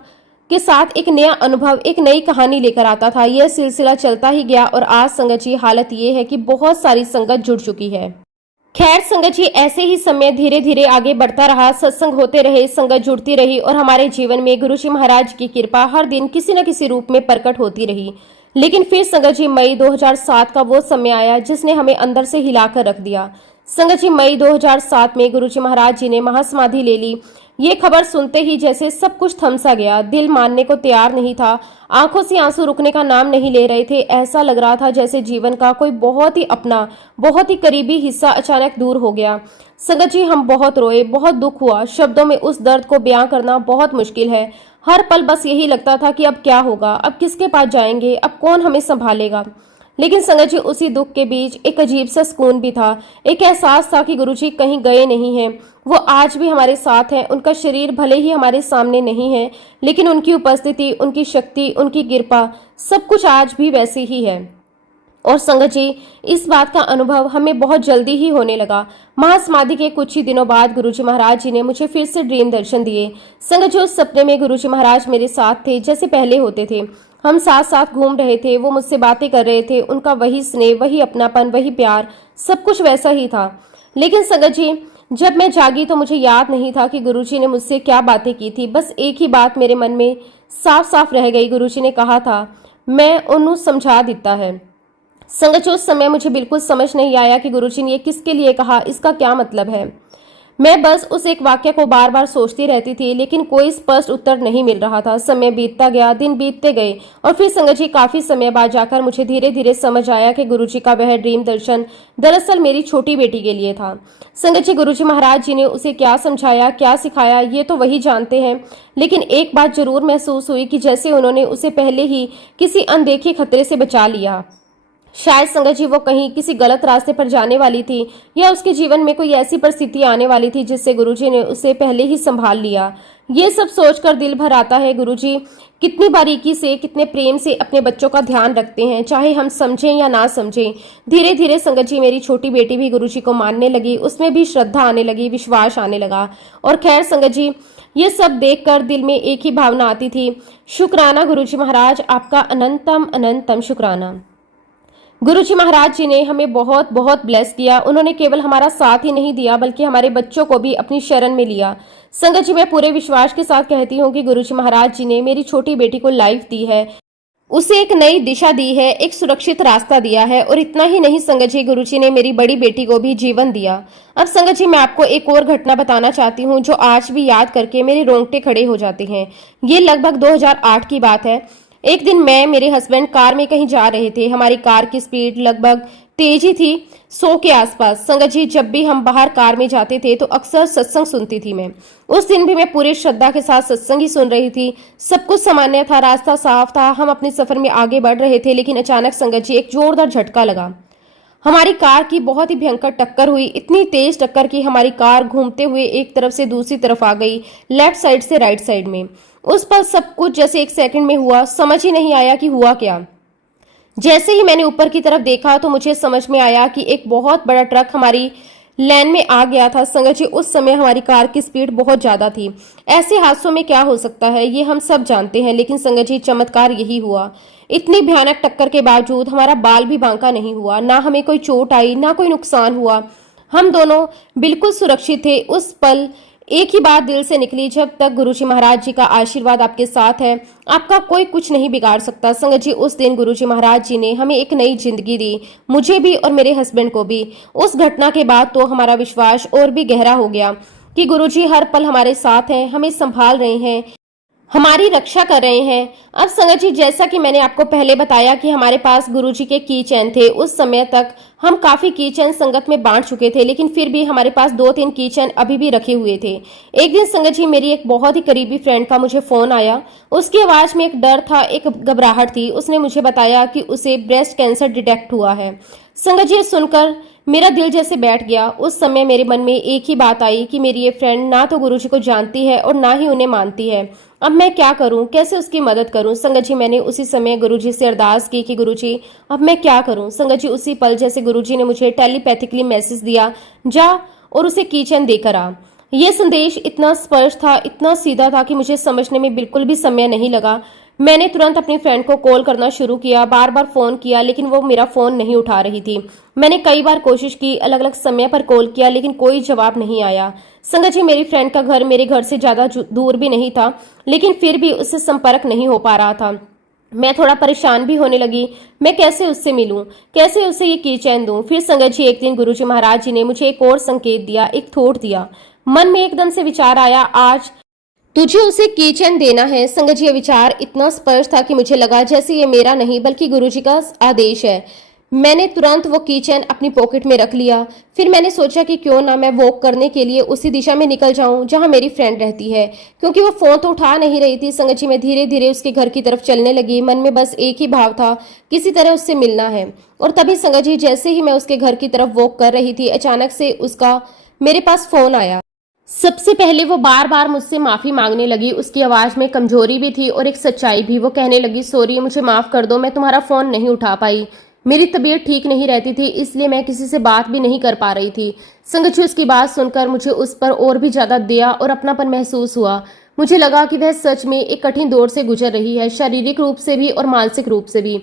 के साथ एक नया अनुभव, एक नई कहानी लेकर आता था। यह सिलसिला चलता ही गया और आज संगत जी हालत ये है कि बहुत सारी संगत जुड़ चुकी है। खैर संगत जी, ऐसे ही समय धीरे धीरे आगे बढ़ता रहा, सत्संग होते रहे, संगत जुड़ती रही और हमारे जीवन में गुरुजी महाराज की कृपा हर दिन किसी न किसी रूप में प्रकट होती रही। लेकिन फिर संगत जी, मई 2007 का वो समय आया जिसने हमें अंदर से हिलाकर रख दिया। संगत जी, मई 2007 में गुरुजी महाराज जी ने महासमाधि ले ली। ये खबर सुनते ही जैसे सब कुछ थम सा गया। दिल मानने को तैयार नहीं था, आंखों से आंसू रुकने का नाम नहीं ले रहे थे। ऐसा लग रहा था जैसे जीवन का कोई बहुत ही अपना, बहुत ही करीबी हिस्सा अचानक दूर हो गया। संगत जी, हम बहुत रोए, बहुत दुख हुआ। शब्दों में उस दर्द को बयां करना बहुत मुश्किल है। हर पल बस यही लगता था कि अब क्या होगा, अब किसके पास जाएंगे, अब कौन हमें संभालेगा। लेकिन संगत जी, उसी दुख के बीच एक अजीब सा सुकून भी था। एक एहसास था कि गुरुजी कहीं गए नहीं हैं, वो आज भी हमारे साथ हैं। उनका शरीर भले ही हमारे सामने नहीं है, लेकिन उनकी उपस्थिति, उनकी शक्ति, उनकी कृपा, सब कुछ आज भी वैसे ही है। और संगत जी, इस बात का अनुभव हमें बहुत जल्दी ही होने लगा। महासमाधि के कुछ ही दिनों बाद गुरुजी महाराज जी ने मुझे फिर से ड्रीम दर्शन दिए। संगत जी, उस सपने में गुरुजी महाराज मेरे साथ थे जैसे पहले होते थे। हम साथ साथ घूम रहे थे, वो मुझसे बातें कर रहे थे। उनका वही स्नेह, वही अपनापन, वही प्यार, सब कुछ वैसा ही था। लेकिन संगत जी, जब मैं जागी तो मुझे याद नहीं था कि गुरुजी ने मुझसे क्या बातें की थी। बस एक ही बात मेरे मन में साफ साफ रह गई। गुरुजी ने कहा था, मैं उन्हें समझा देता है। संगत जी, उस समय मुझे बिल्कुल समझ नहीं आया कि गुरुजी ने ये किसके लिए कहा, इसका क्या मतलब है। मैं बस उस एक वाक्य को बार बार सोचती रहती थी, लेकिन कोई स्पष्ट उत्तर नहीं मिल रहा था। समय बीतता गया, दिन बीतते गए और फिर संगत जी, काफी समय बाद जाकर मुझे धीरे धीरे समझ आया कि गुरुजी का वह ड्रीम दर्शन दरअसल मेरी छोटी बेटी के लिए था। संगत जी, गुरुजी महाराज जी ने उसे क्या समझाया, क्या सिखाया, ये तो वही जानते हैं। लेकिन एक बात जरूर महसूस हुई कि जैसे उन्होंने उसे पहले ही किसी अनदेखे खतरे से बचा लिया। शायद संगत जी, वो कहीं किसी गलत रास्ते पर जाने वाली थी, या उसके जीवन में कोई ऐसी परिस्थिति आने वाली थी जिससे गुरुजी ने उसे पहले ही संभाल लिया। ये सब सोचकर दिल भर आता है, गुरुजी कितनी बारीकी से, कितने प्रेम से अपने बच्चों का ध्यान रखते हैं, चाहे हम समझें या ना समझें। धीरे धीरे संगत जी, मेरी छोटी बेटी भी गुरुजी को मानने लगी, उसमें भी श्रद्धा आने लगी, विश्वास आने लगा। और खैर संगत जी, ये सब देखकर दिल में एक ही भावना आती थी, शुक्राना गुरुजी महाराज, आपका अनंतम अनंतम शुक्राना। गुरुजी महाराज जी ने हमें बहुत बहुत ब्लेस किया। उन्होंने केवल हमारा साथ ही नहीं दिया, बल्कि हमारे बच्चों को भी अपनी शरण में लिया। संगत जी, मैं पूरे विश्वास के साथ कहती हूँ कि गुरुजी महाराज जी ने मेरी छोटी बेटी को लाइफ दी है, उसे एक नई दिशा दी है, एक सुरक्षित रास्ता दिया है। और इतना ही नहीं संगत जी, गुरुजी ने मेरी बड़ी बेटी को भी जीवन दिया। अब संगत जी, मैं आपको एक और घटना बताना चाहती हूँ जो आज भी याद करके मेरे रोंगटे खड़े हो जाते हैं। ये लगभग 2008 की बात है। एक दिन मैं, मेरे हस्बैंड कार में कहीं जा रहे थे। हमारी कार की स्पीड लगभग तेज ही थी, 100 के आसपास। संगत जी, जब भी हम बाहर कार में जाते थे तो अक्सर सत्संग सुनती थी मैं। उस दिन भी मैं पूरी श्रद्धा के साथ सत्संग ही सुन रही थी। सब कुछ सामान्य था, रास्ता साफ था, हम अपने सफर में आगे बढ़ रहे थे। लेकिन अचानक संगत जी, एक जोरदार झटका लगा। हमारी कार की बहुत ही भयंकर टक्कर हुई। इतनी तेज टक्कर की हमारी कार घूमते हुए एक तरफ से दूसरी तरफ आ गई, लेफ्ट साइड से राइट साइड में। उस पर सब कुछ जैसे एक सेकंड में हुआ, समझ ही नहीं आया कि हुआ क्या। जैसे ही मैंने ऊपर की तरफ देखा तो मुझे समझ में आया कि एक बहुत बड़ा ट्रक हमारी लेन में आ गया था। संगत जी, उस समय हमारी कार की स्पीड बहुत ज्यादा थी। ऐसे हादसों में क्या हो सकता है ये हम सब जानते हैं, लेकिन संगत जी, चमत्कार यही हुआ। इतनी भयानक टक्कर के बावजूद हमारा बाल भी बांका नहीं हुआ, ना हमें कोई चोट आई, ना कोई नुकसान हुआ। हम दोनों बिल्कुल सुरक्षित थे। उस पल एक ही बात दिल से निकली, जब तक गुरुजी महाराज जी का आशीर्वाद आपके साथ है, आपका कोई कुछ नहीं बिगाड़ सकता। संगत जी, उस दिन गुरुजी महाराज जी ने हमें एक नई जिंदगी दी, मुझे भी और मेरे हस्बैंड को भी। उस घटना के बाद तो हमारा विश्वास और भी गहरा हो गया। कि गुरुजी हर पल हमारे साथ हैं, हमें संभाल रहे हैं, हमारी रक्षा कर रहे हैं। अब संगत जी, जैसा कि मैंने आपको पहले बताया कि हमारे पास गुरुजी के की चैन थे, उस समय तक हम काफी की चैन संगत में बांट चुके थे, लेकिन फिर भी हमारे पास 2-3 की चैन अभी भी रखे हुए थे। एक दिन संगत जी, मेरी एक बहुत ही करीबी फ्रेंड का मुझे फोन आया। उसकी आवाज में एक डर था, एक घबराहट थी। उसने मुझे बताया कि उसे ब्रेस्ट कैंसर डिटेक्ट हुआ है। संगत जी, सुनकर मेरा दिल जैसे बैठ गया। उस समय मेरे मन में एक ही बात आई कि मेरी ये फ्रेंड ना तो गुरुजी को जानती है और ना ही उन्हें मानती है। अब मैं क्या करूं, कैसे उसकी मदद करूं? संगत जी, मैंने उसी समय गुरुजी से अरदास की कि गुरुजी अब मैं क्या करूं? संगत जी, उसी पल जैसे गुरुजी ने मुझे टेलीपैथिकली मैसेज दिया, जा और उसे किचन देकर आ। यह संदेश इतना स्पष्ट था, इतना सीधा था कि मुझे समझने में बिल्कुल भी समय नहीं लगा। मैंने तुरंत अपनी फ्रेंड को कॉल करना शुरू किया, बार बार फोन किया, लेकिन वो मेरा फोन नहीं उठा रही थी। मैंने कई बार कोशिश की, अलग अलग समय पर कॉल किया, लेकिन कोई जवाब नहीं आया। संगत जी, मेरी फ्रेंड का घर मेरे घर से ज्यादा दूर भी नहीं था, लेकिन फिर भी उससे संपर्क नहीं हो पा रहा था। मैं थोड़ा परेशान भी होने लगी। मैं कैसे उससे मिलूं, कैसे उसे ये की चैन दूं? फिर संगत जी, एक दिन गुरुजी महाराज जी ने मुझे एक और संकेत दिया, एक थॉट दिया। मन में एकदम से विचार आया, आज तुझे उसे की चैन देना है। संगत जी, ये विचार इतना स्पष्ट था कि मुझे लगा जैसे ये मेरा नहीं बल्कि गुरुजी का आदेश है। मैंने तुरंत वो की चैन अपनी पॉकेट में रख लिया। फिर मैंने सोचा कि क्यों ना मैं वॉक करने के लिए उसी दिशा में निकल जाऊं जहां मेरी फ्रेंड रहती है। क्योंकि वो फोन तो उठा नहीं रही थी। संगत जी, मैं धीरे धीरे उसके घर की तरफ चलने लगी। मन में बस एक ही भाव था, किसी तरह उससे मिलना है। और तभी संगत जी, जैसे ही मैं उसके घर की तरफ वॉक कर रही थी, अचानक से उसका मेरे पास फोन आया। सबसे पहले वो बार बार मुझसे माफी मांगने लगी। उसकी आवाज में कमजोरी भी थी और एक सच्चाई भी। वो कहने लगी, सॉरी, मुझे माफ कर दो, मैं तुम्हारा फोन नहीं उठा पाई। मेरी तबीयत ठीक नहीं रहती थी, इसलिए मैं किसी से बात भी नहीं कर पा रही थी। संगत जी, उसकी बात सुनकर मुझे उस पर और भी ज्यादा दया और अपनापन महसूस हुआ। मुझे लगा कि वह सच में एक कठिन दौर से गुजर रही है, शारीरिक रूप से भी और मानसिक रूप से भी।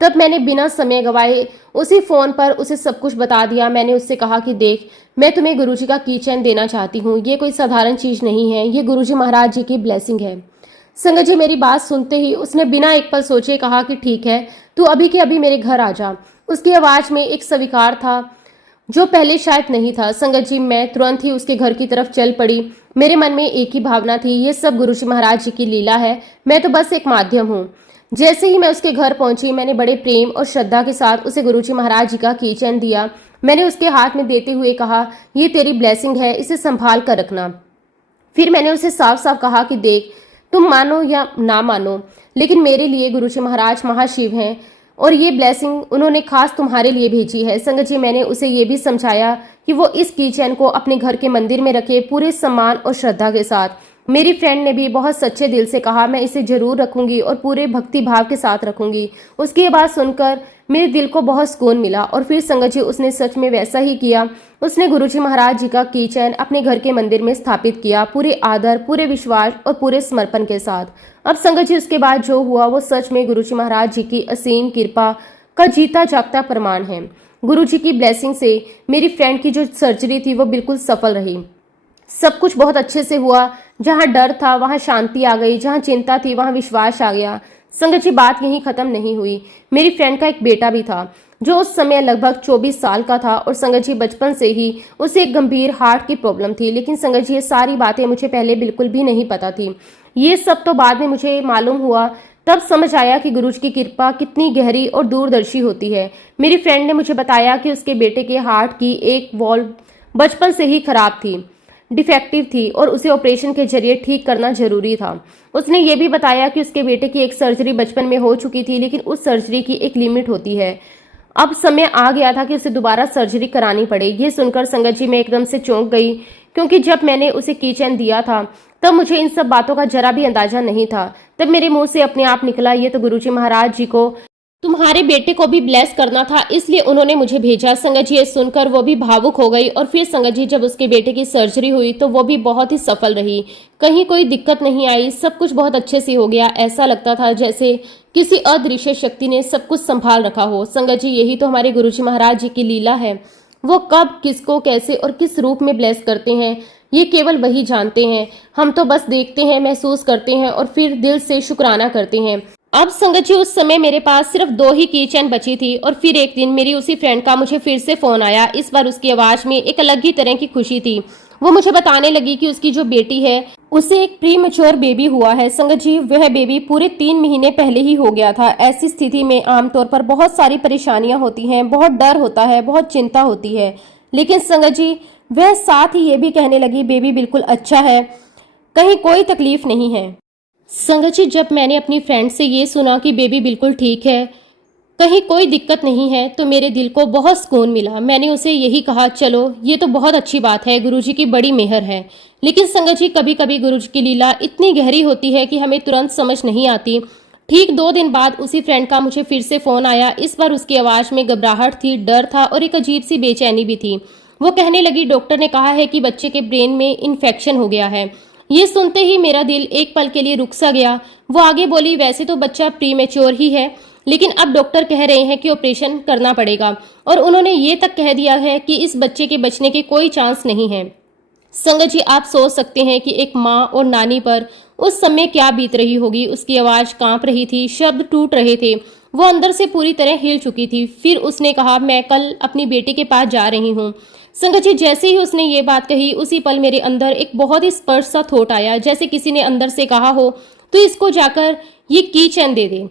तब मैंने बिना समय गवाए उसी फोन पर उसे सब कुछ बता दिया। मैंने उससे कहा कि देख, मैं तुम्हें गुरुजी का की चैन देना चाहती हूँ। ये कोई साधारण चीज नहीं है, ये गुरुजी महाराज जी की ब्लेसिंग है। संगत जी, मेरी बात सुनते ही उसने बिना एक पल सोचे कहा कि ठीक है, तू अभी के अभी मेरे घर आ जा। उसकी आवाज में एक स्वीकार था जो पहले शायद नहीं था। संगत जी, मैं तुरंत ही उसके घर की तरफ चल पड़ी। मेरे मन में एक ही भावना थी, ये सब गुरुजी महाराज जी की लीला है, मैं तो बस एक माध्यम हूँ। जैसे ही मैं उसके घर पहुंची, मैंने बड़े प्रेम और श्रद्धा के साथ उसे गुरुजी महाराज जी का की चैन दिया। मैंने उसके हाथ में देते हुए कहा, ये तेरी ब्लेसिंग है, इसे संभाल कर रखना। फिर मैंने उसे साफ साफ कहा कि देख, तुम मानो या ना मानो, लेकिन मेरे लिए गुरुजी महाराज महाशिव हैं और ये ब्लेसिंग उन्होंने खास तुम्हारे लिए भेजी है। संगत जी, मैंने उसे ये भी समझाया कि वो इस की चैन को अपने घर के मंदिर में रखे, पूरे सम्मान और श्रद्धा के साथ। मेरी फ्रेंड ने भी बहुत सच्चे दिल से कहा, मैं इसे जरूर रखूंगी और पूरे भक्ति भाव के साथ रखूंगी। उसकी ये बात सुनकर मेरे दिल को बहुत सुकून मिला। और फिर संगत जी, उसने सच में वैसा ही किया। उसने गुरुजी महाराज जी का की चैन अपने घर के मंदिर में स्थापित किया, पूरे आदर, पूरे विश्वास और पूरे समर्पण के साथ। अब संगत जी, उसके बाद जो हुआ वो सच में गुरुजी महाराज जी की असीम कृपा का जीता जागता प्रमाण है। गुरुजी की ब्लेसिंग से मेरी फ्रेंड की जो सर्जरी थी वो बिल्कुल सफल रही। सब कुछ बहुत अच्छे से हुआ। जहां डर था वहां शांति आ गई, जहां चिंता थी वहां विश्वास आ गया। संगत जी, बात यहीं खत्म नहीं हुई। मेरी फ्रेंड का एक बेटा भी था जो उस समय लगभग 24 साल का था। और संगत जी, बचपन से ही उसे एक गंभीर हार्ट की प्रॉब्लम थी। लेकिन संगत जी, ये सारी बातें मुझे पहले बिल्कुल भी नहीं पता थी। ये सब तो बाद में मुझे मालूम हुआ। तब समझ आया कि गुरुजी की कृपा कितनी गहरी और दूरदर्शी होती है। मेरी फ्रेंड ने मुझे बताया कि उसके बेटे के हार्ट की एक वॉल्व बचपन से ही खराब थी, डिफेक्टिव थी और उसे ऑपरेशन के जरिए ठीक करना जरूरी था। उसने ये भी बताया कि उसके बेटे की एक सर्जरी बचपन में हो चुकी थी, लेकिन उस सर्जरी की एक लिमिट होती है। अब समय आ गया था कि उसे दोबारा सर्जरी करानी पड़े। ये सुनकर संगत जी, मैं एकदम से चौंक गई, क्योंकि जब मैंने उसे कीचैन दिया था तब मुझे इन सब बातों का जरा भी अंदाजा नहीं था। तब मेरे मुंह से अपने आप निकला, ये तो गुरुजी महाराज जी को तुम्हारे बेटे को भी ब्लेस करना था, इसलिए उन्होंने मुझे भेजा। संगत जी, ये सुनकर वो भी भावुक हो गई। और फिर संगत जी, जब उसके बेटे की सर्जरी हुई तो वो भी बहुत ही सफल रही। कहीं कोई दिक्कत नहीं आई, सब कुछ बहुत अच्छे से हो गया। ऐसा लगता था जैसे किसी अदृश्य शक्ति ने सब कुछ संभाल रखा हो। संगत जी, यही तो हमारे गुरुजी महाराज जी की लीला है। वो कब, किसको, कैसे और किस रूप में ब्लेस करते हैं, ये केवल वही जानते हैं। हम तो बस देखते हैं, महसूस करते हैं और फिर दिल से शुक्राना करते हैं। अब संगत जी, उस समय मेरे पास सिर्फ 2 ही की चैन बची थी। और फिर एक दिन मेरी उसी फ्रेंड का मुझे फिर से फोन आया। इस बार उसकी आवाज में एक अलग ही तरह की खुशी थी। वो मुझे बताने लगी कि उसकी जो बेटी है उसे एक प्री मैच्योर बेबी हुआ है। संगत जी, वह बेबी पूरे 3 महीने पहले ही हो गया था। ऐसी स्थिति में आमतौर पर बहुत सारी परेशानियां होती हैं, बहुत डर होता है, बहुत चिंता होती है। लेकिन संगत जी, वह साथ ही ये भी कहने लगी बेबी बिल्कुल अच्छा है, कहीं कोई तकलीफ नहीं है। संगत जी, जब मैंने अपनी फ्रेंड से ये सुना कि बेबी बिल्कुल ठीक है, कहीं कोई दिक्कत नहीं है, तो मेरे दिल को बहुत सुकून मिला। मैंने उसे यही कहा, चलो ये तो बहुत अच्छी बात है, गुरुजी की बड़ी मेहर है। लेकिन संगत जी, कभी कभी गुरुजी की लीला इतनी गहरी होती है कि हमें तुरंत समझ नहीं आती। ठीक 2 दिन बाद उसी फ्रेंड का मुझे फिर से फोन आया। इस बार उसकी आवाज में घबराहट थी, डर था और एक अजीब सी बेचैनी भी थी। वो कहने लगी, डॉक्टर ने कहा है कि बच्चे के ब्रेन में इन्फेक्शन हो गया है। ये सुनते ही मेरा दिल एक पल के लिए रुक सा गया। वो आगे बोली, वैसे तो बच्चा प्री मैच्योर ही है, लेकिन अब डॉक्टर कह रहे हैं कि ऑपरेशन करना पड़ेगा और उन्होंने ये तक कह दिया है कि इस बच्चे के बचने के कोई चांस नहीं है। संगत जी, आप सोच सकते हैं कि एक माँ और नानी पर उस समय क्या बीत रही होगी। उसकी आवाज कांप रही थी, शब्द टूट रहे थे, वो अंदर से पूरी तरह हिल चुकी थी। फिर उसने कहा, मैं कल अपनी बेटी के पास जा रही हूँ। संगत जी, जैसे ही उसने ये बात कही, उसी पल मेरे अंदर एक बहुत ही स्पर्श सा थॉट आया, जैसे किसी ने अंदर से कहा हो तो इसको जाकर ये की चैन दे दे।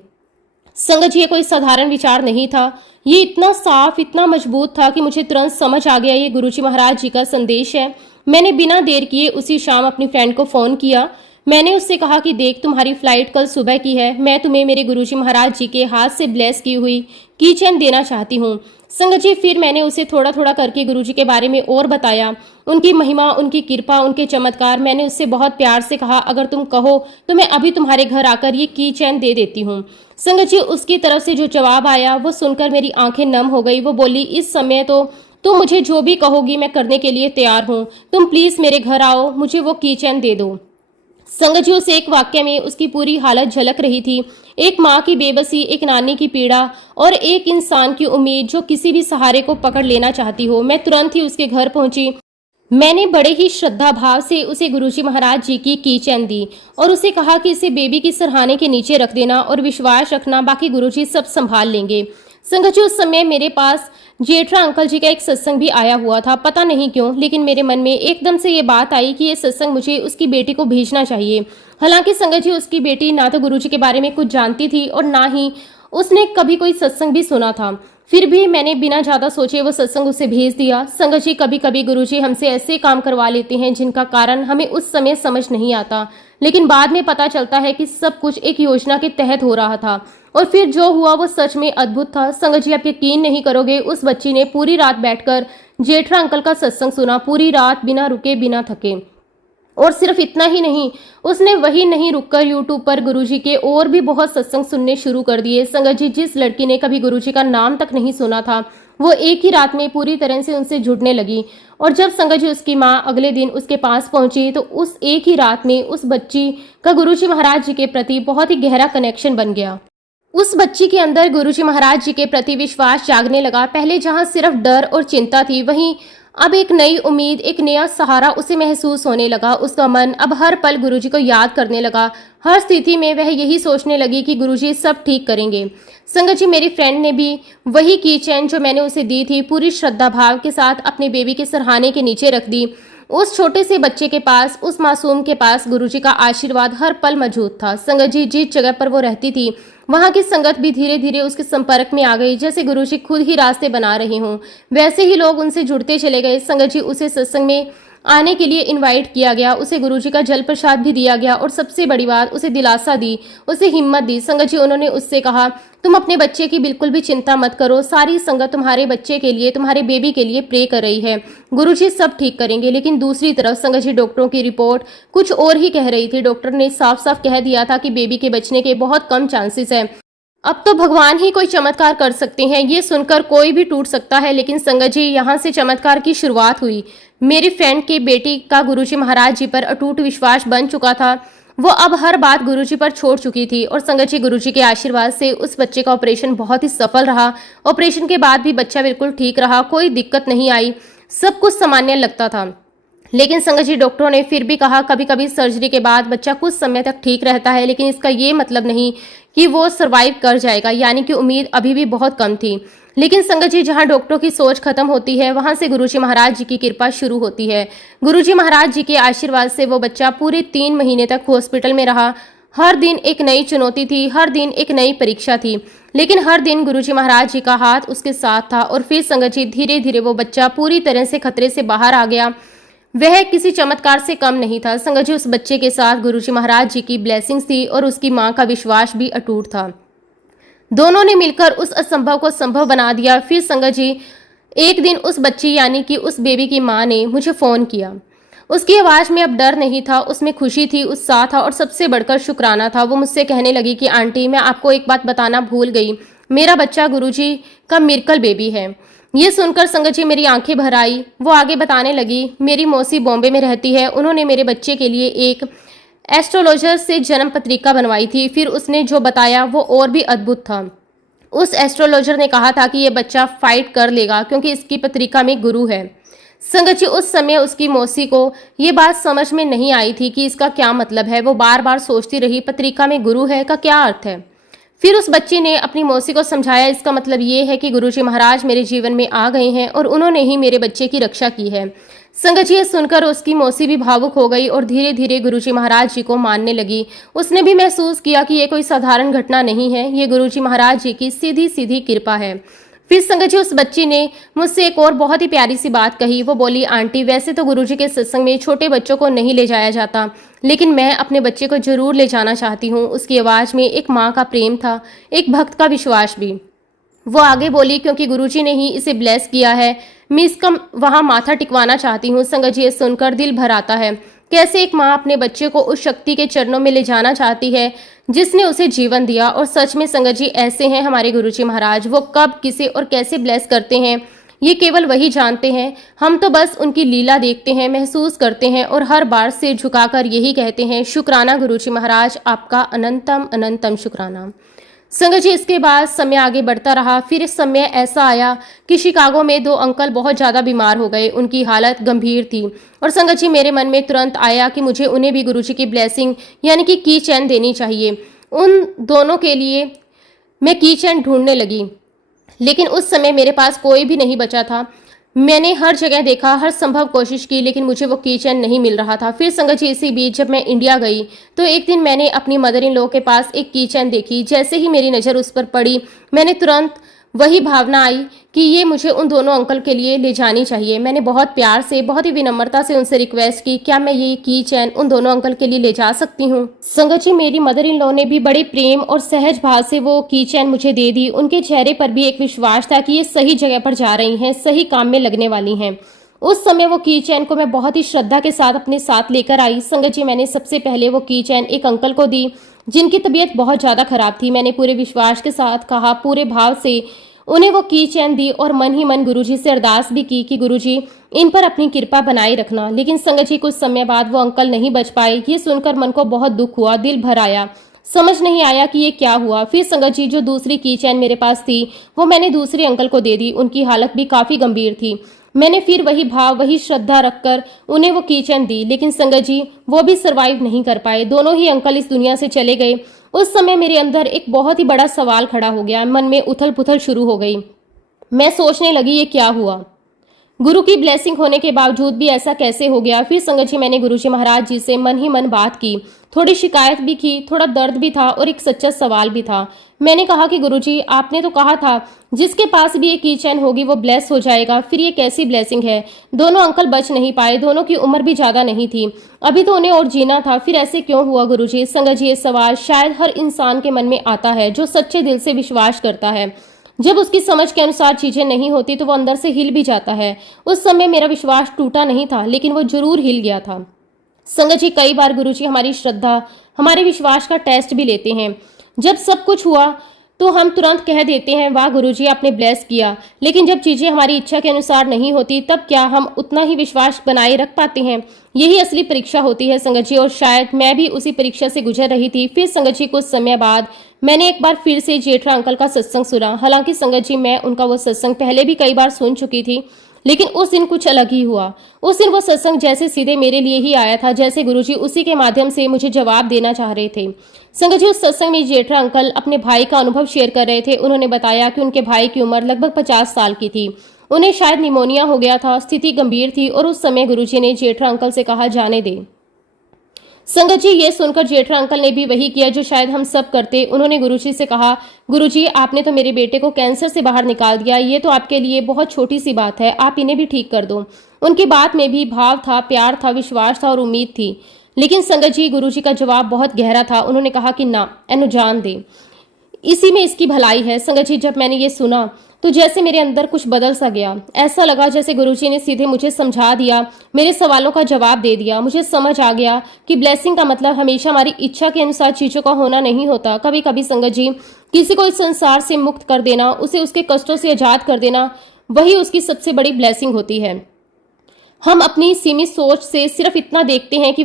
संगत जी, ये कोई साधारण विचार नहीं था, ये इतना साफ, इतना मजबूत था कि मुझे तुरंत समझ आ गया ये गुरुजी महाराज जी का संदेश है। मैंने बिना देर किए उसी शाम अपनी फ्रेंड को फोन किया। मैंने उससे कहा कि देख, तुम्हारी फ्लाइट कल सुबह की है, मैं तुम्हें मेरे गुरुजी महाराज जी के हाथ से ब्लेस की हुई की चैन देना चाहती हूँ। संगत जी, फिर मैंने उसे थोड़ा थोड़ा करके गुरुजी के बारे में और बताया, उनकी महिमा, उनकी कृपा, उनके चमत्कार। मैंने उससे बहुत प्यार से कहा, अगर तुम कहो तो मैं अभी तुम्हारे घर आकर ये की चैन दे देती हूँ। संगत जी, उसकी तरफ से जो जवाब आया वो सुनकर मेरी आंखें नम हो गई। वो बोली, इस समय तो तुम मुझे जो भी कहोगी मैं करने के लिए तैयार हूँ, तुम प्लीज मेरे घर आओ, मुझे वो की चैन दे दो। संगत जी, उस एक वाक्य में उसकी पूरी हालत झलक रही थी। एक माँ की बेबसी, एक नानी की पीड़ा और एक इंसान की उम्मीद जो किसी भी सहारे को पकड़ लेना चाहती हो। मैं तुरंत ही उसके घर पहुंची। मैंने बड़े ही श्रद्धा भाव से उसे गुरुजी महाराज जी की चैन दी और उसे कहा कि इसे बेबी की सरहाने के नीचे रख देना और विश्वास रखना, बाकी गुरुजी सब संभाल लेंगे। संगत जी, उस समय मेरे पास जेठरा अंकल जी का एक सत्संग भी आया हुआ था। पता नहीं क्यों, लेकिन मेरे मन में एकदम से ये बात आई कि ये सत्संग मुझे उसकी बेटी को भेजना चाहिए। हालांकि संगत जी, उसकी बेटी ना तो गुरुजी के बारे में कुछ जानती थी और ना ही उसने कभी कोई सत्संग भी सुना था। फिर भी मैंने बिना ज्यादा सोचे वो सत्संग उसे भेज दिया। संगत जी, कभी कभी गुरुजी हमसे ऐसे काम करवा लेते हैं जिनका कारण हमें उस समय समझ नहीं आता, लेकिन बाद में पता चलता है कि सब कुछ एक योजना के तहत हो रहा था और फिर जो हुआ वो सच में अद्भुत था। संगत जी, आप यकीन नहीं करोगे, उस बच्ची ने पूरी रात बैठकर जेठरा अंकल का सत्संग सुना, पूरी रात बिना रुके बिना थके। और सिर्फ इतना ही नहीं, उसने वही नहीं रुककर यूट्यूब पर गुरुजी के और भी बहुत सत्संग सुनने शुरू कर दिए। संगत जी, जिस लड़की ने कभी गुरुजी का नाम तक नहीं सुना था, वो एक ही रात में पूरी तरह से उनसे जुड़ने लगी। और जब संगत जी उसकी माँ अगले दिन उसके पास पहुंची तो उस एक ही रात में उस बच्ची का गुरुजी महाराज जी के प्रति बहुत ही गहरा कनेक्शन बन गया। उस बच्ची के अंदर गुरुजी महाराज जी के प्रति विश्वास जागने लगा। पहले जहां सिर्फ डर और चिंता थी, वहीं अब एक नई उम्मीद, एक नया सहारा उसे महसूस होने लगा। उसका मन अब हर पल गुरुजी को याद करने लगा। हर स्थिति में वह यही सोचने लगी कि गुरुजी सब ठीक करेंगे। संगत जी, मेरी फ्रेंड ने भी वही की चैन जो मैंने उसे दी थी, पूरी श्रद्धा भाव के साथ अपने बेबी के सरहाने के नीचे रख दी। उस छोटे से बच्चे के पास, उस मासूम के पास गुरुजी का आशीर्वाद हर पल मौजूद था। संगत जी, जिस जगह पर वो रहती थी वहां की संगत भी धीरे धीरे उसके संपर्क में आ गई। जैसे गुरुजी खुद ही रास्ते बना रहे हों, वैसे ही लोग उनसे जुड़ते चले गए। संगत जी, उसे सत्संग में आने के लिए इनवाइट किया गया, उसे गुरुजी का जल प्रसाद भी दिया गया और सबसे बड़ी बात, उसे दिलासा दी, उसे हिम्मत दी। संगत जी, उन्होंने उससे कहा, तुम अपने बच्चे की बिल्कुल भी चिंता मत करो, सारी संगत तुम्हारे बच्चे के लिए, तुम्हारे बेबी के लिए प्रे कर रही है, गुरुजी सब ठीक करेंगे। लेकिन दूसरी तरफ संगत जी, डॉक्टरों की रिपोर्ट कुछ और ही कह रही थी। डॉक्टर ने साफ साफ कह दिया था कि बेबी के बचने के बहुत कम चांसेस है। अब तो भगवान ही कोई चमत्कार कर सकते हैं, ये सुनकर कोई भी टूट सकता है। लेकिन संगत जी, यहाँ से चमत्कार की शुरुआत हुई। मेरी फ्रेंड की बेटी का गुरुजी महाराज जी पर अटूट विश्वास बन चुका था। वो अब हर बात गुरुजी पर छोड़ चुकी थी और संगत जी, गुरुजी के आशीर्वाद से उस बच्चे का ऑपरेशन बहुत ही सफल रहा। ऑपरेशन के बाद भी बच्चा बिल्कुल ठीक रहा, कोई दिक्कत नहीं आई, सब कुछ सामान्य लगता था। लेकिन संगत जी डॉक्टरों ने फिर भी कहा कभी कभी सर्जरी के बाद बच्चा कुछ समय तक ठीक रहता है, लेकिन इसका ये मतलब नहीं कि वो सर्वाइव कर जाएगा, यानी कि उम्मीद अभी भी बहुत कम थी। लेकिन संगत जी जहां डॉक्टरों की सोच खत्म होती है वहां से गुरुजी महाराज जी की कृपा शुरू होती है। गुरुजी महाराज जी के आशीर्वाद से वो बच्चा पूरे 3 महीने तक हॉस्पिटल में रहा। हर दिन एक नई चुनौती थी, हर दिन एक नई परीक्षा थी, लेकिन हर दिन गुरुजी महाराज जी का हाथ उसके साथ था। और फिर संगत जी धीरे धीरे वो बच्चा पूरी तरह से खतरे से बाहर आ गया। वह किसी चमत्कार से कम नहीं था। संगत जी उस बच्चे के साथ गुरुजी महाराज जी की ब्लेसिंग्स थी और उसकी मां का विश्वास भी अटूट था। दोनों ने मिलकर उस असंभव को संभव बना दिया। फिर संगत जी एक दिन उस बच्ची यानी कि उस बेबी की मां ने मुझे फोन किया। उसकी आवाज में अब डर नहीं था, उसमें खुशी थी, उत्साह था और सबसे बढ़कर शुक्राना था। वो मुझसे कहने लगी कि आंटी मैं आपको एक बात बताना भूल गई, मेरा बच्चा गुरुजी का मिरेकल बेबी है। ये सुनकर संगत जी मेरी आंखें भर आई। वो आगे बताने लगी, मेरी मौसी बॉम्बे में रहती है, उन्होंने मेरे बच्चे के लिए एक एस्ट्रोलॉजर से जन्म पत्रिका बनवाई थी। फिर उसने जो बताया वो और भी अद्भुत था। उस एस्ट्रोलॉजर ने कहा था कि ये बच्चा फाइट कर लेगा क्योंकि इसकी पत्रिका में गुरु है। संगत जी उस समय उसकी मौसी को ये बात समझ में नहीं आई थी कि इसका क्या मतलब है। वो बार बार सोचती रही पत्रिका में गुरु है का क्या अर्थ है। फिर उस बच्ची ने अपनी मौसी को समझाया, इसका मतलब ये है कि गुरुजी महाराज मेरे जीवन में आ गए हैं और उन्होंने ही मेरे बच्चे की रक्षा की है। संगत जी ये सुनकर उसकी मौसी भी भावुक हो गई और धीरे धीरे गुरुजी महाराज जी को मानने लगी। उसने भी महसूस किया कि ये कोई साधारण घटना नहीं है, ये गुरुजी महाराज जी की सीधी सीधी कृपा है। फिर संगत जी उस बच्ची ने मुझसे एक और बहुत ही प्यारी सी बात कही। वो बोली, आंटी वैसे तो गुरुजी के सत्संग में छोटे बच्चों को नहीं ले जाया जाता, लेकिन मैं अपने बच्चे को जरूर ले जाना चाहती हूँ। उसकी आवाज़ में एक माँ का प्रेम था, एक भक्त का विश्वास भी। वो आगे बोली, क्योंकि गुरुजी ने ही इसे ब्लेस किया है, मैं इसका वहाँ माथा टिकवाना चाहती हूँ। संगत जी ये सुनकर दिल भर आता है। कैसे एक माँ अपने बच्चे को उस शक्ति के चरणों में ले जाना चाहती है जिसने उसे जीवन दिया। और सच में संगत जी ऐसे हैं हमारे गुरुजी महाराज। वो कब किसे और कैसे ब्लेस करते हैं ये केवल वही जानते हैं। हम तो बस उनकी लीला देखते हैं, महसूस करते हैं और हर बार सिर झुकाकर यही कहते हैं, शुक्राना गुरुजी महाराज, आपका अनंतम अनंतम शुक्राना। संगत जी इसके बाद समय आगे बढ़ता रहा। फिर इस समय ऐसा आया कि शिकागो में 2 अंकल बहुत ज़्यादा बीमार हो गए। उनकी हालत गंभीर थी और संगत जी मेरे मन में तुरंत आया कि मुझे उन्हें भी गुरुजी की ब्लेसिंग यानी कि की चैन देनी चाहिए। उन दोनों के लिए मैं की चैन ढूंढने लगी, लेकिन उस समय मेरे पास कोई भी नहीं बचा था। मैंने हर जगह देखा, हर संभव कोशिश की, लेकिन मुझे वो की चैन नहीं मिल रहा था। फिर संगत जी इसी बीच जब मैं इंडिया गई तो एक दिन मैंने अपनी मदर इन लॉ के पास एक की चैन देखी। जैसे ही मेरी नज़र उस पर पड़ी मैंने तुरंत वही भावना आई कि ये मुझे उन दोनों अंकल के लिए ले जानी चाहिए। मैंने बहुत प्यार से, बहुत ही विनम्रता से उनसे रिक्वेस्ट की, क्या मैं ये की चैन उन दोनों अंकल के लिए ले जा सकती हूँ। संगत जी मेरी मदर इन लॉ ने भी बड़े प्रेम और सहज भाव से वो की चैन मुझे दे दी। उनके चेहरे पर भी एक विश्वास था कि ये सही जगह पर जा रही हैं, सही काम में लगने वाली हैं। उस समय वो की चैन को मैं बहुत ही श्रद्धा के साथ अपने साथ लेकर आई। संगत जी मैंने सबसे पहले वो की चैन एक अंकल को दी जिनकी तबीयत बहुत ज़्यादा खराब थी। मैंने पूरे विश्वास के साथ कहा, पूरे भाव से उन्हें वो की चैन दी और मन ही मन गुरुजी से अरदास भी की कि गुरुजी इन पर अपनी कृपा बनाए रखना। लेकिन संगत जी कुछ समय बाद वो अंकल नहीं बच पाए। ये सुनकर मन को बहुत दुख हुआ, दिल भर आया, समझ नहीं आया कि ये क्या हुआ। फिर संगत जी जो दूसरी की चैन मेरे पास थी वो मैंने दूसरे अंकल को दे दी। उनकी हालत भी काफ़ी गंभीर थी। मैंने फिर वही भाव, वही श्रद्धा रखकर उन्हें वो की चैन दी, लेकिन संगत जी वो भी सरवाइव नहीं कर पाए। दोनों ही अंकल इस दुनिया से चले गए। उस समय मेरे अंदर एक बहुत ही बड़ा सवाल खड़ा हो गया, मन में उथल पुथल शुरू हो गई। मैं सोचने लगी ये क्या हुआ, गुरु की ब्लेसिंग होने के बावजूद भी ऐसा कैसे हो गया। फिर संगत जी मैंने गुरुजी महाराज जी से मन ही मन बात की, थोड़ी शिकायत भी की, थोड़ा दर्द भी था और एक सच्चा सवाल भी था। मैंने कहा कि गुरुजी आपने तो कहा था जिसके पास भी ये की चैन होगी वो ब्लेस हो जाएगा, फिर ये कैसी ब्लेसिंग है। दोनों अंकल बच नहीं पाए, दोनों की उम्र भी ज़्यादा नहीं थी, अभी तो उन्हें और जीना था, फिर ऐसे क्यों हुआ गुरुजी। संगत जी ये सवाल शायद हर इंसान के मन में आता है जो सच्चे दिल से विश्वास करता है। जब उसकी समझ के अनुसार चीजें नहीं होती तो वो अंदर से हिल भी जाता है। उस समय मेरा विश्वास टूटा नहीं था, लेकिन वो जरूर हिल गया था। संगत जी कई बार गुरुजी हमारी श्रद्धा, हमारे विश्वास का टेस्ट भी लेते हैं। जब सब कुछ हुआ तो हम तुरंत कह देते हैं वाह गुरुजी आपने ब्लेस किया, लेकिन जब चीजें हमारी इच्छा के अनुसार नहीं होती तब क्या हम उतना ही विश्वास बनाए रख पाते हैं। यही असली परीक्षा होती है संगत जी, और शायद मैं भी उसी परीक्षा से गुजर रही थी। फिर संगत जी कुछ समय बाद मैंने एक बार फिर से जेठरा अंकल का सत्संग सुना। हालांकि संगत जी मैं उनका वो सत्संग पहले भी कई बार सुन चुकी थी, लेकिन उस दिन कुछ अलग ही हुआ। उस दिन वो सत्संग जैसे सीधे मेरे लिए ही आया था, जैसे गुरुजी उसी के माध्यम से मुझे जवाब देना चाह रहे थे। संगत जी, उस सत्संग में जेठा अंकल अपने भाई का अनुभव शेयर कर रहे थे। उन्होंने बताया कि उनके भाई की उम्र लगभग 50 साल की थी। उन्हें शायद निमोनिया हो गया था, स्थिति गंभीर थी और उस समय गुरुजी ने जेठा अंकल से कहा, जाने दे। संगत जी, ये सुनकर जेठा अंकल ने भी वही किया जो शायद हम सब करते। उन्होंने गुरुजी से कहा, गुरुजी आपने तो मेरे बेटे को कैंसर से बाहर निकाल दिया, ये तो आपके लिए बहुत छोटी सी बात है, आप इन्हें भी ठीक कर दो। उनकी बात में भी भाव था, प्यार था, विश्वास था और उम्मीद थी। लेकिन संगत जी, गुरुजी का जवाब बहुत गहरा था। उन्होंने कहा कि ना, एनु जान दे, इसी में इसकी भलाई है। संगत जी, जब मैंने ये सुना तो जैसे मेरे अंदर कुछ बदल सा गया। ऐसा लगा जैसे गुरुजी ने सीधे मुझे समझा दिया, मेरे सवालों का जवाब दे दिया। मुझे समझ आ गया कि ब्लेसिंग का मतलब हमेशा हमारी इच्छा के अनुसार चीजों का होना नहीं होता। कभी कभी संगत जी, किसी को इस संसार से मुक्त कर देना, उसे उसके कष्टों से आजाद कर देना, वही उसकी सबसे बड़ी ब्लेसिंग होती है। हम अपनी सीमित सोच से सिर्फ इतना देखते हैं कि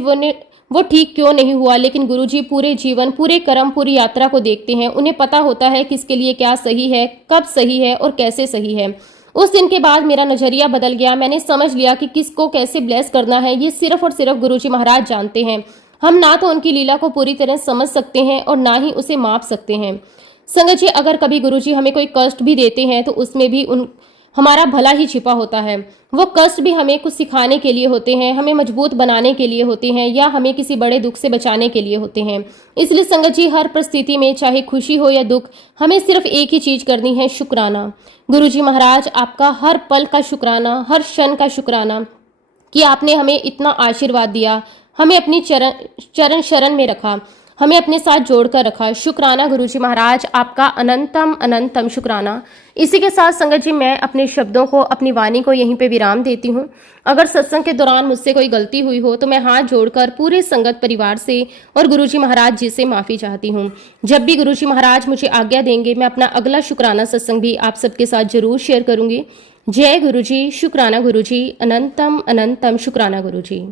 वो ठीक क्यों नहीं हुआ, लेकिन गुरुजी पूरे जीवन, पूरे कर्म, पूरी यात्रा को देखते हैं। उन्हें पता होता है किसके लिए क्या सही है, कब सही है और कैसे सही है। उस दिन के बाद मेरा नजरिया बदल गया। मैंने समझ लिया कि किसको कैसे ब्लेस करना है, ये सिर्फ और सिर्फ गुरुजी महाराज जानते हैं। हम ना तो उनकी लीला को पूरी तरह समझ सकते हैं और ना ही उसे माप सकते हैं। संगत जी, अगर कभी गुरुजी हमें कोई कष्ट भी देते हैं तो उसमें भी हमारा भला ही छिपा होता है। वो कष्ट भी हमें कुछ सिखाने के लिए होते हैं, हमें मजबूत बनाने के लिए होते हैं, या हमें किसी बड़े दुख से बचाने के लिए होते हैं। इसलिए संगत जी, हर परिस्थिति में, चाहे खुशी हो या दुख, हमें सिर्फ एक ही चीज करनी है, शुक्राना। गुरुजी महाराज, आपका हर पल का शुक्राना, हर क्षण का शुक्राना कि आपने हमें इतना आशीर्वाद दिया, हमें अपनी चरण शरण में रखा, हमें अपने साथ जोड़कर रखा। शुक्राना गुरुजी महाराज, आपका अनंतम अनंतम शुक्राना। इसी के साथ संगत जी, मैं अपने शब्दों को, अपनी वाणी को यहीं पे विराम देती हूँ। अगर सत्संग के दौरान मुझसे कोई गलती हुई हो तो मैं हाथ जोड़कर पूरे संगत परिवार से और गुरुजी महाराज जी से माफी चाहती हूँ। जब भी गुरुजी महाराज मुझे आज्ञा देंगे, मैं अपना अगला शुक्राना सत्संग भी आप सबके साथ जरूर शेयर करूंगी। जय गुरुजी, शुक्राना गुरुजी, अनंतम अनंतम शुक्राना गुरुजी।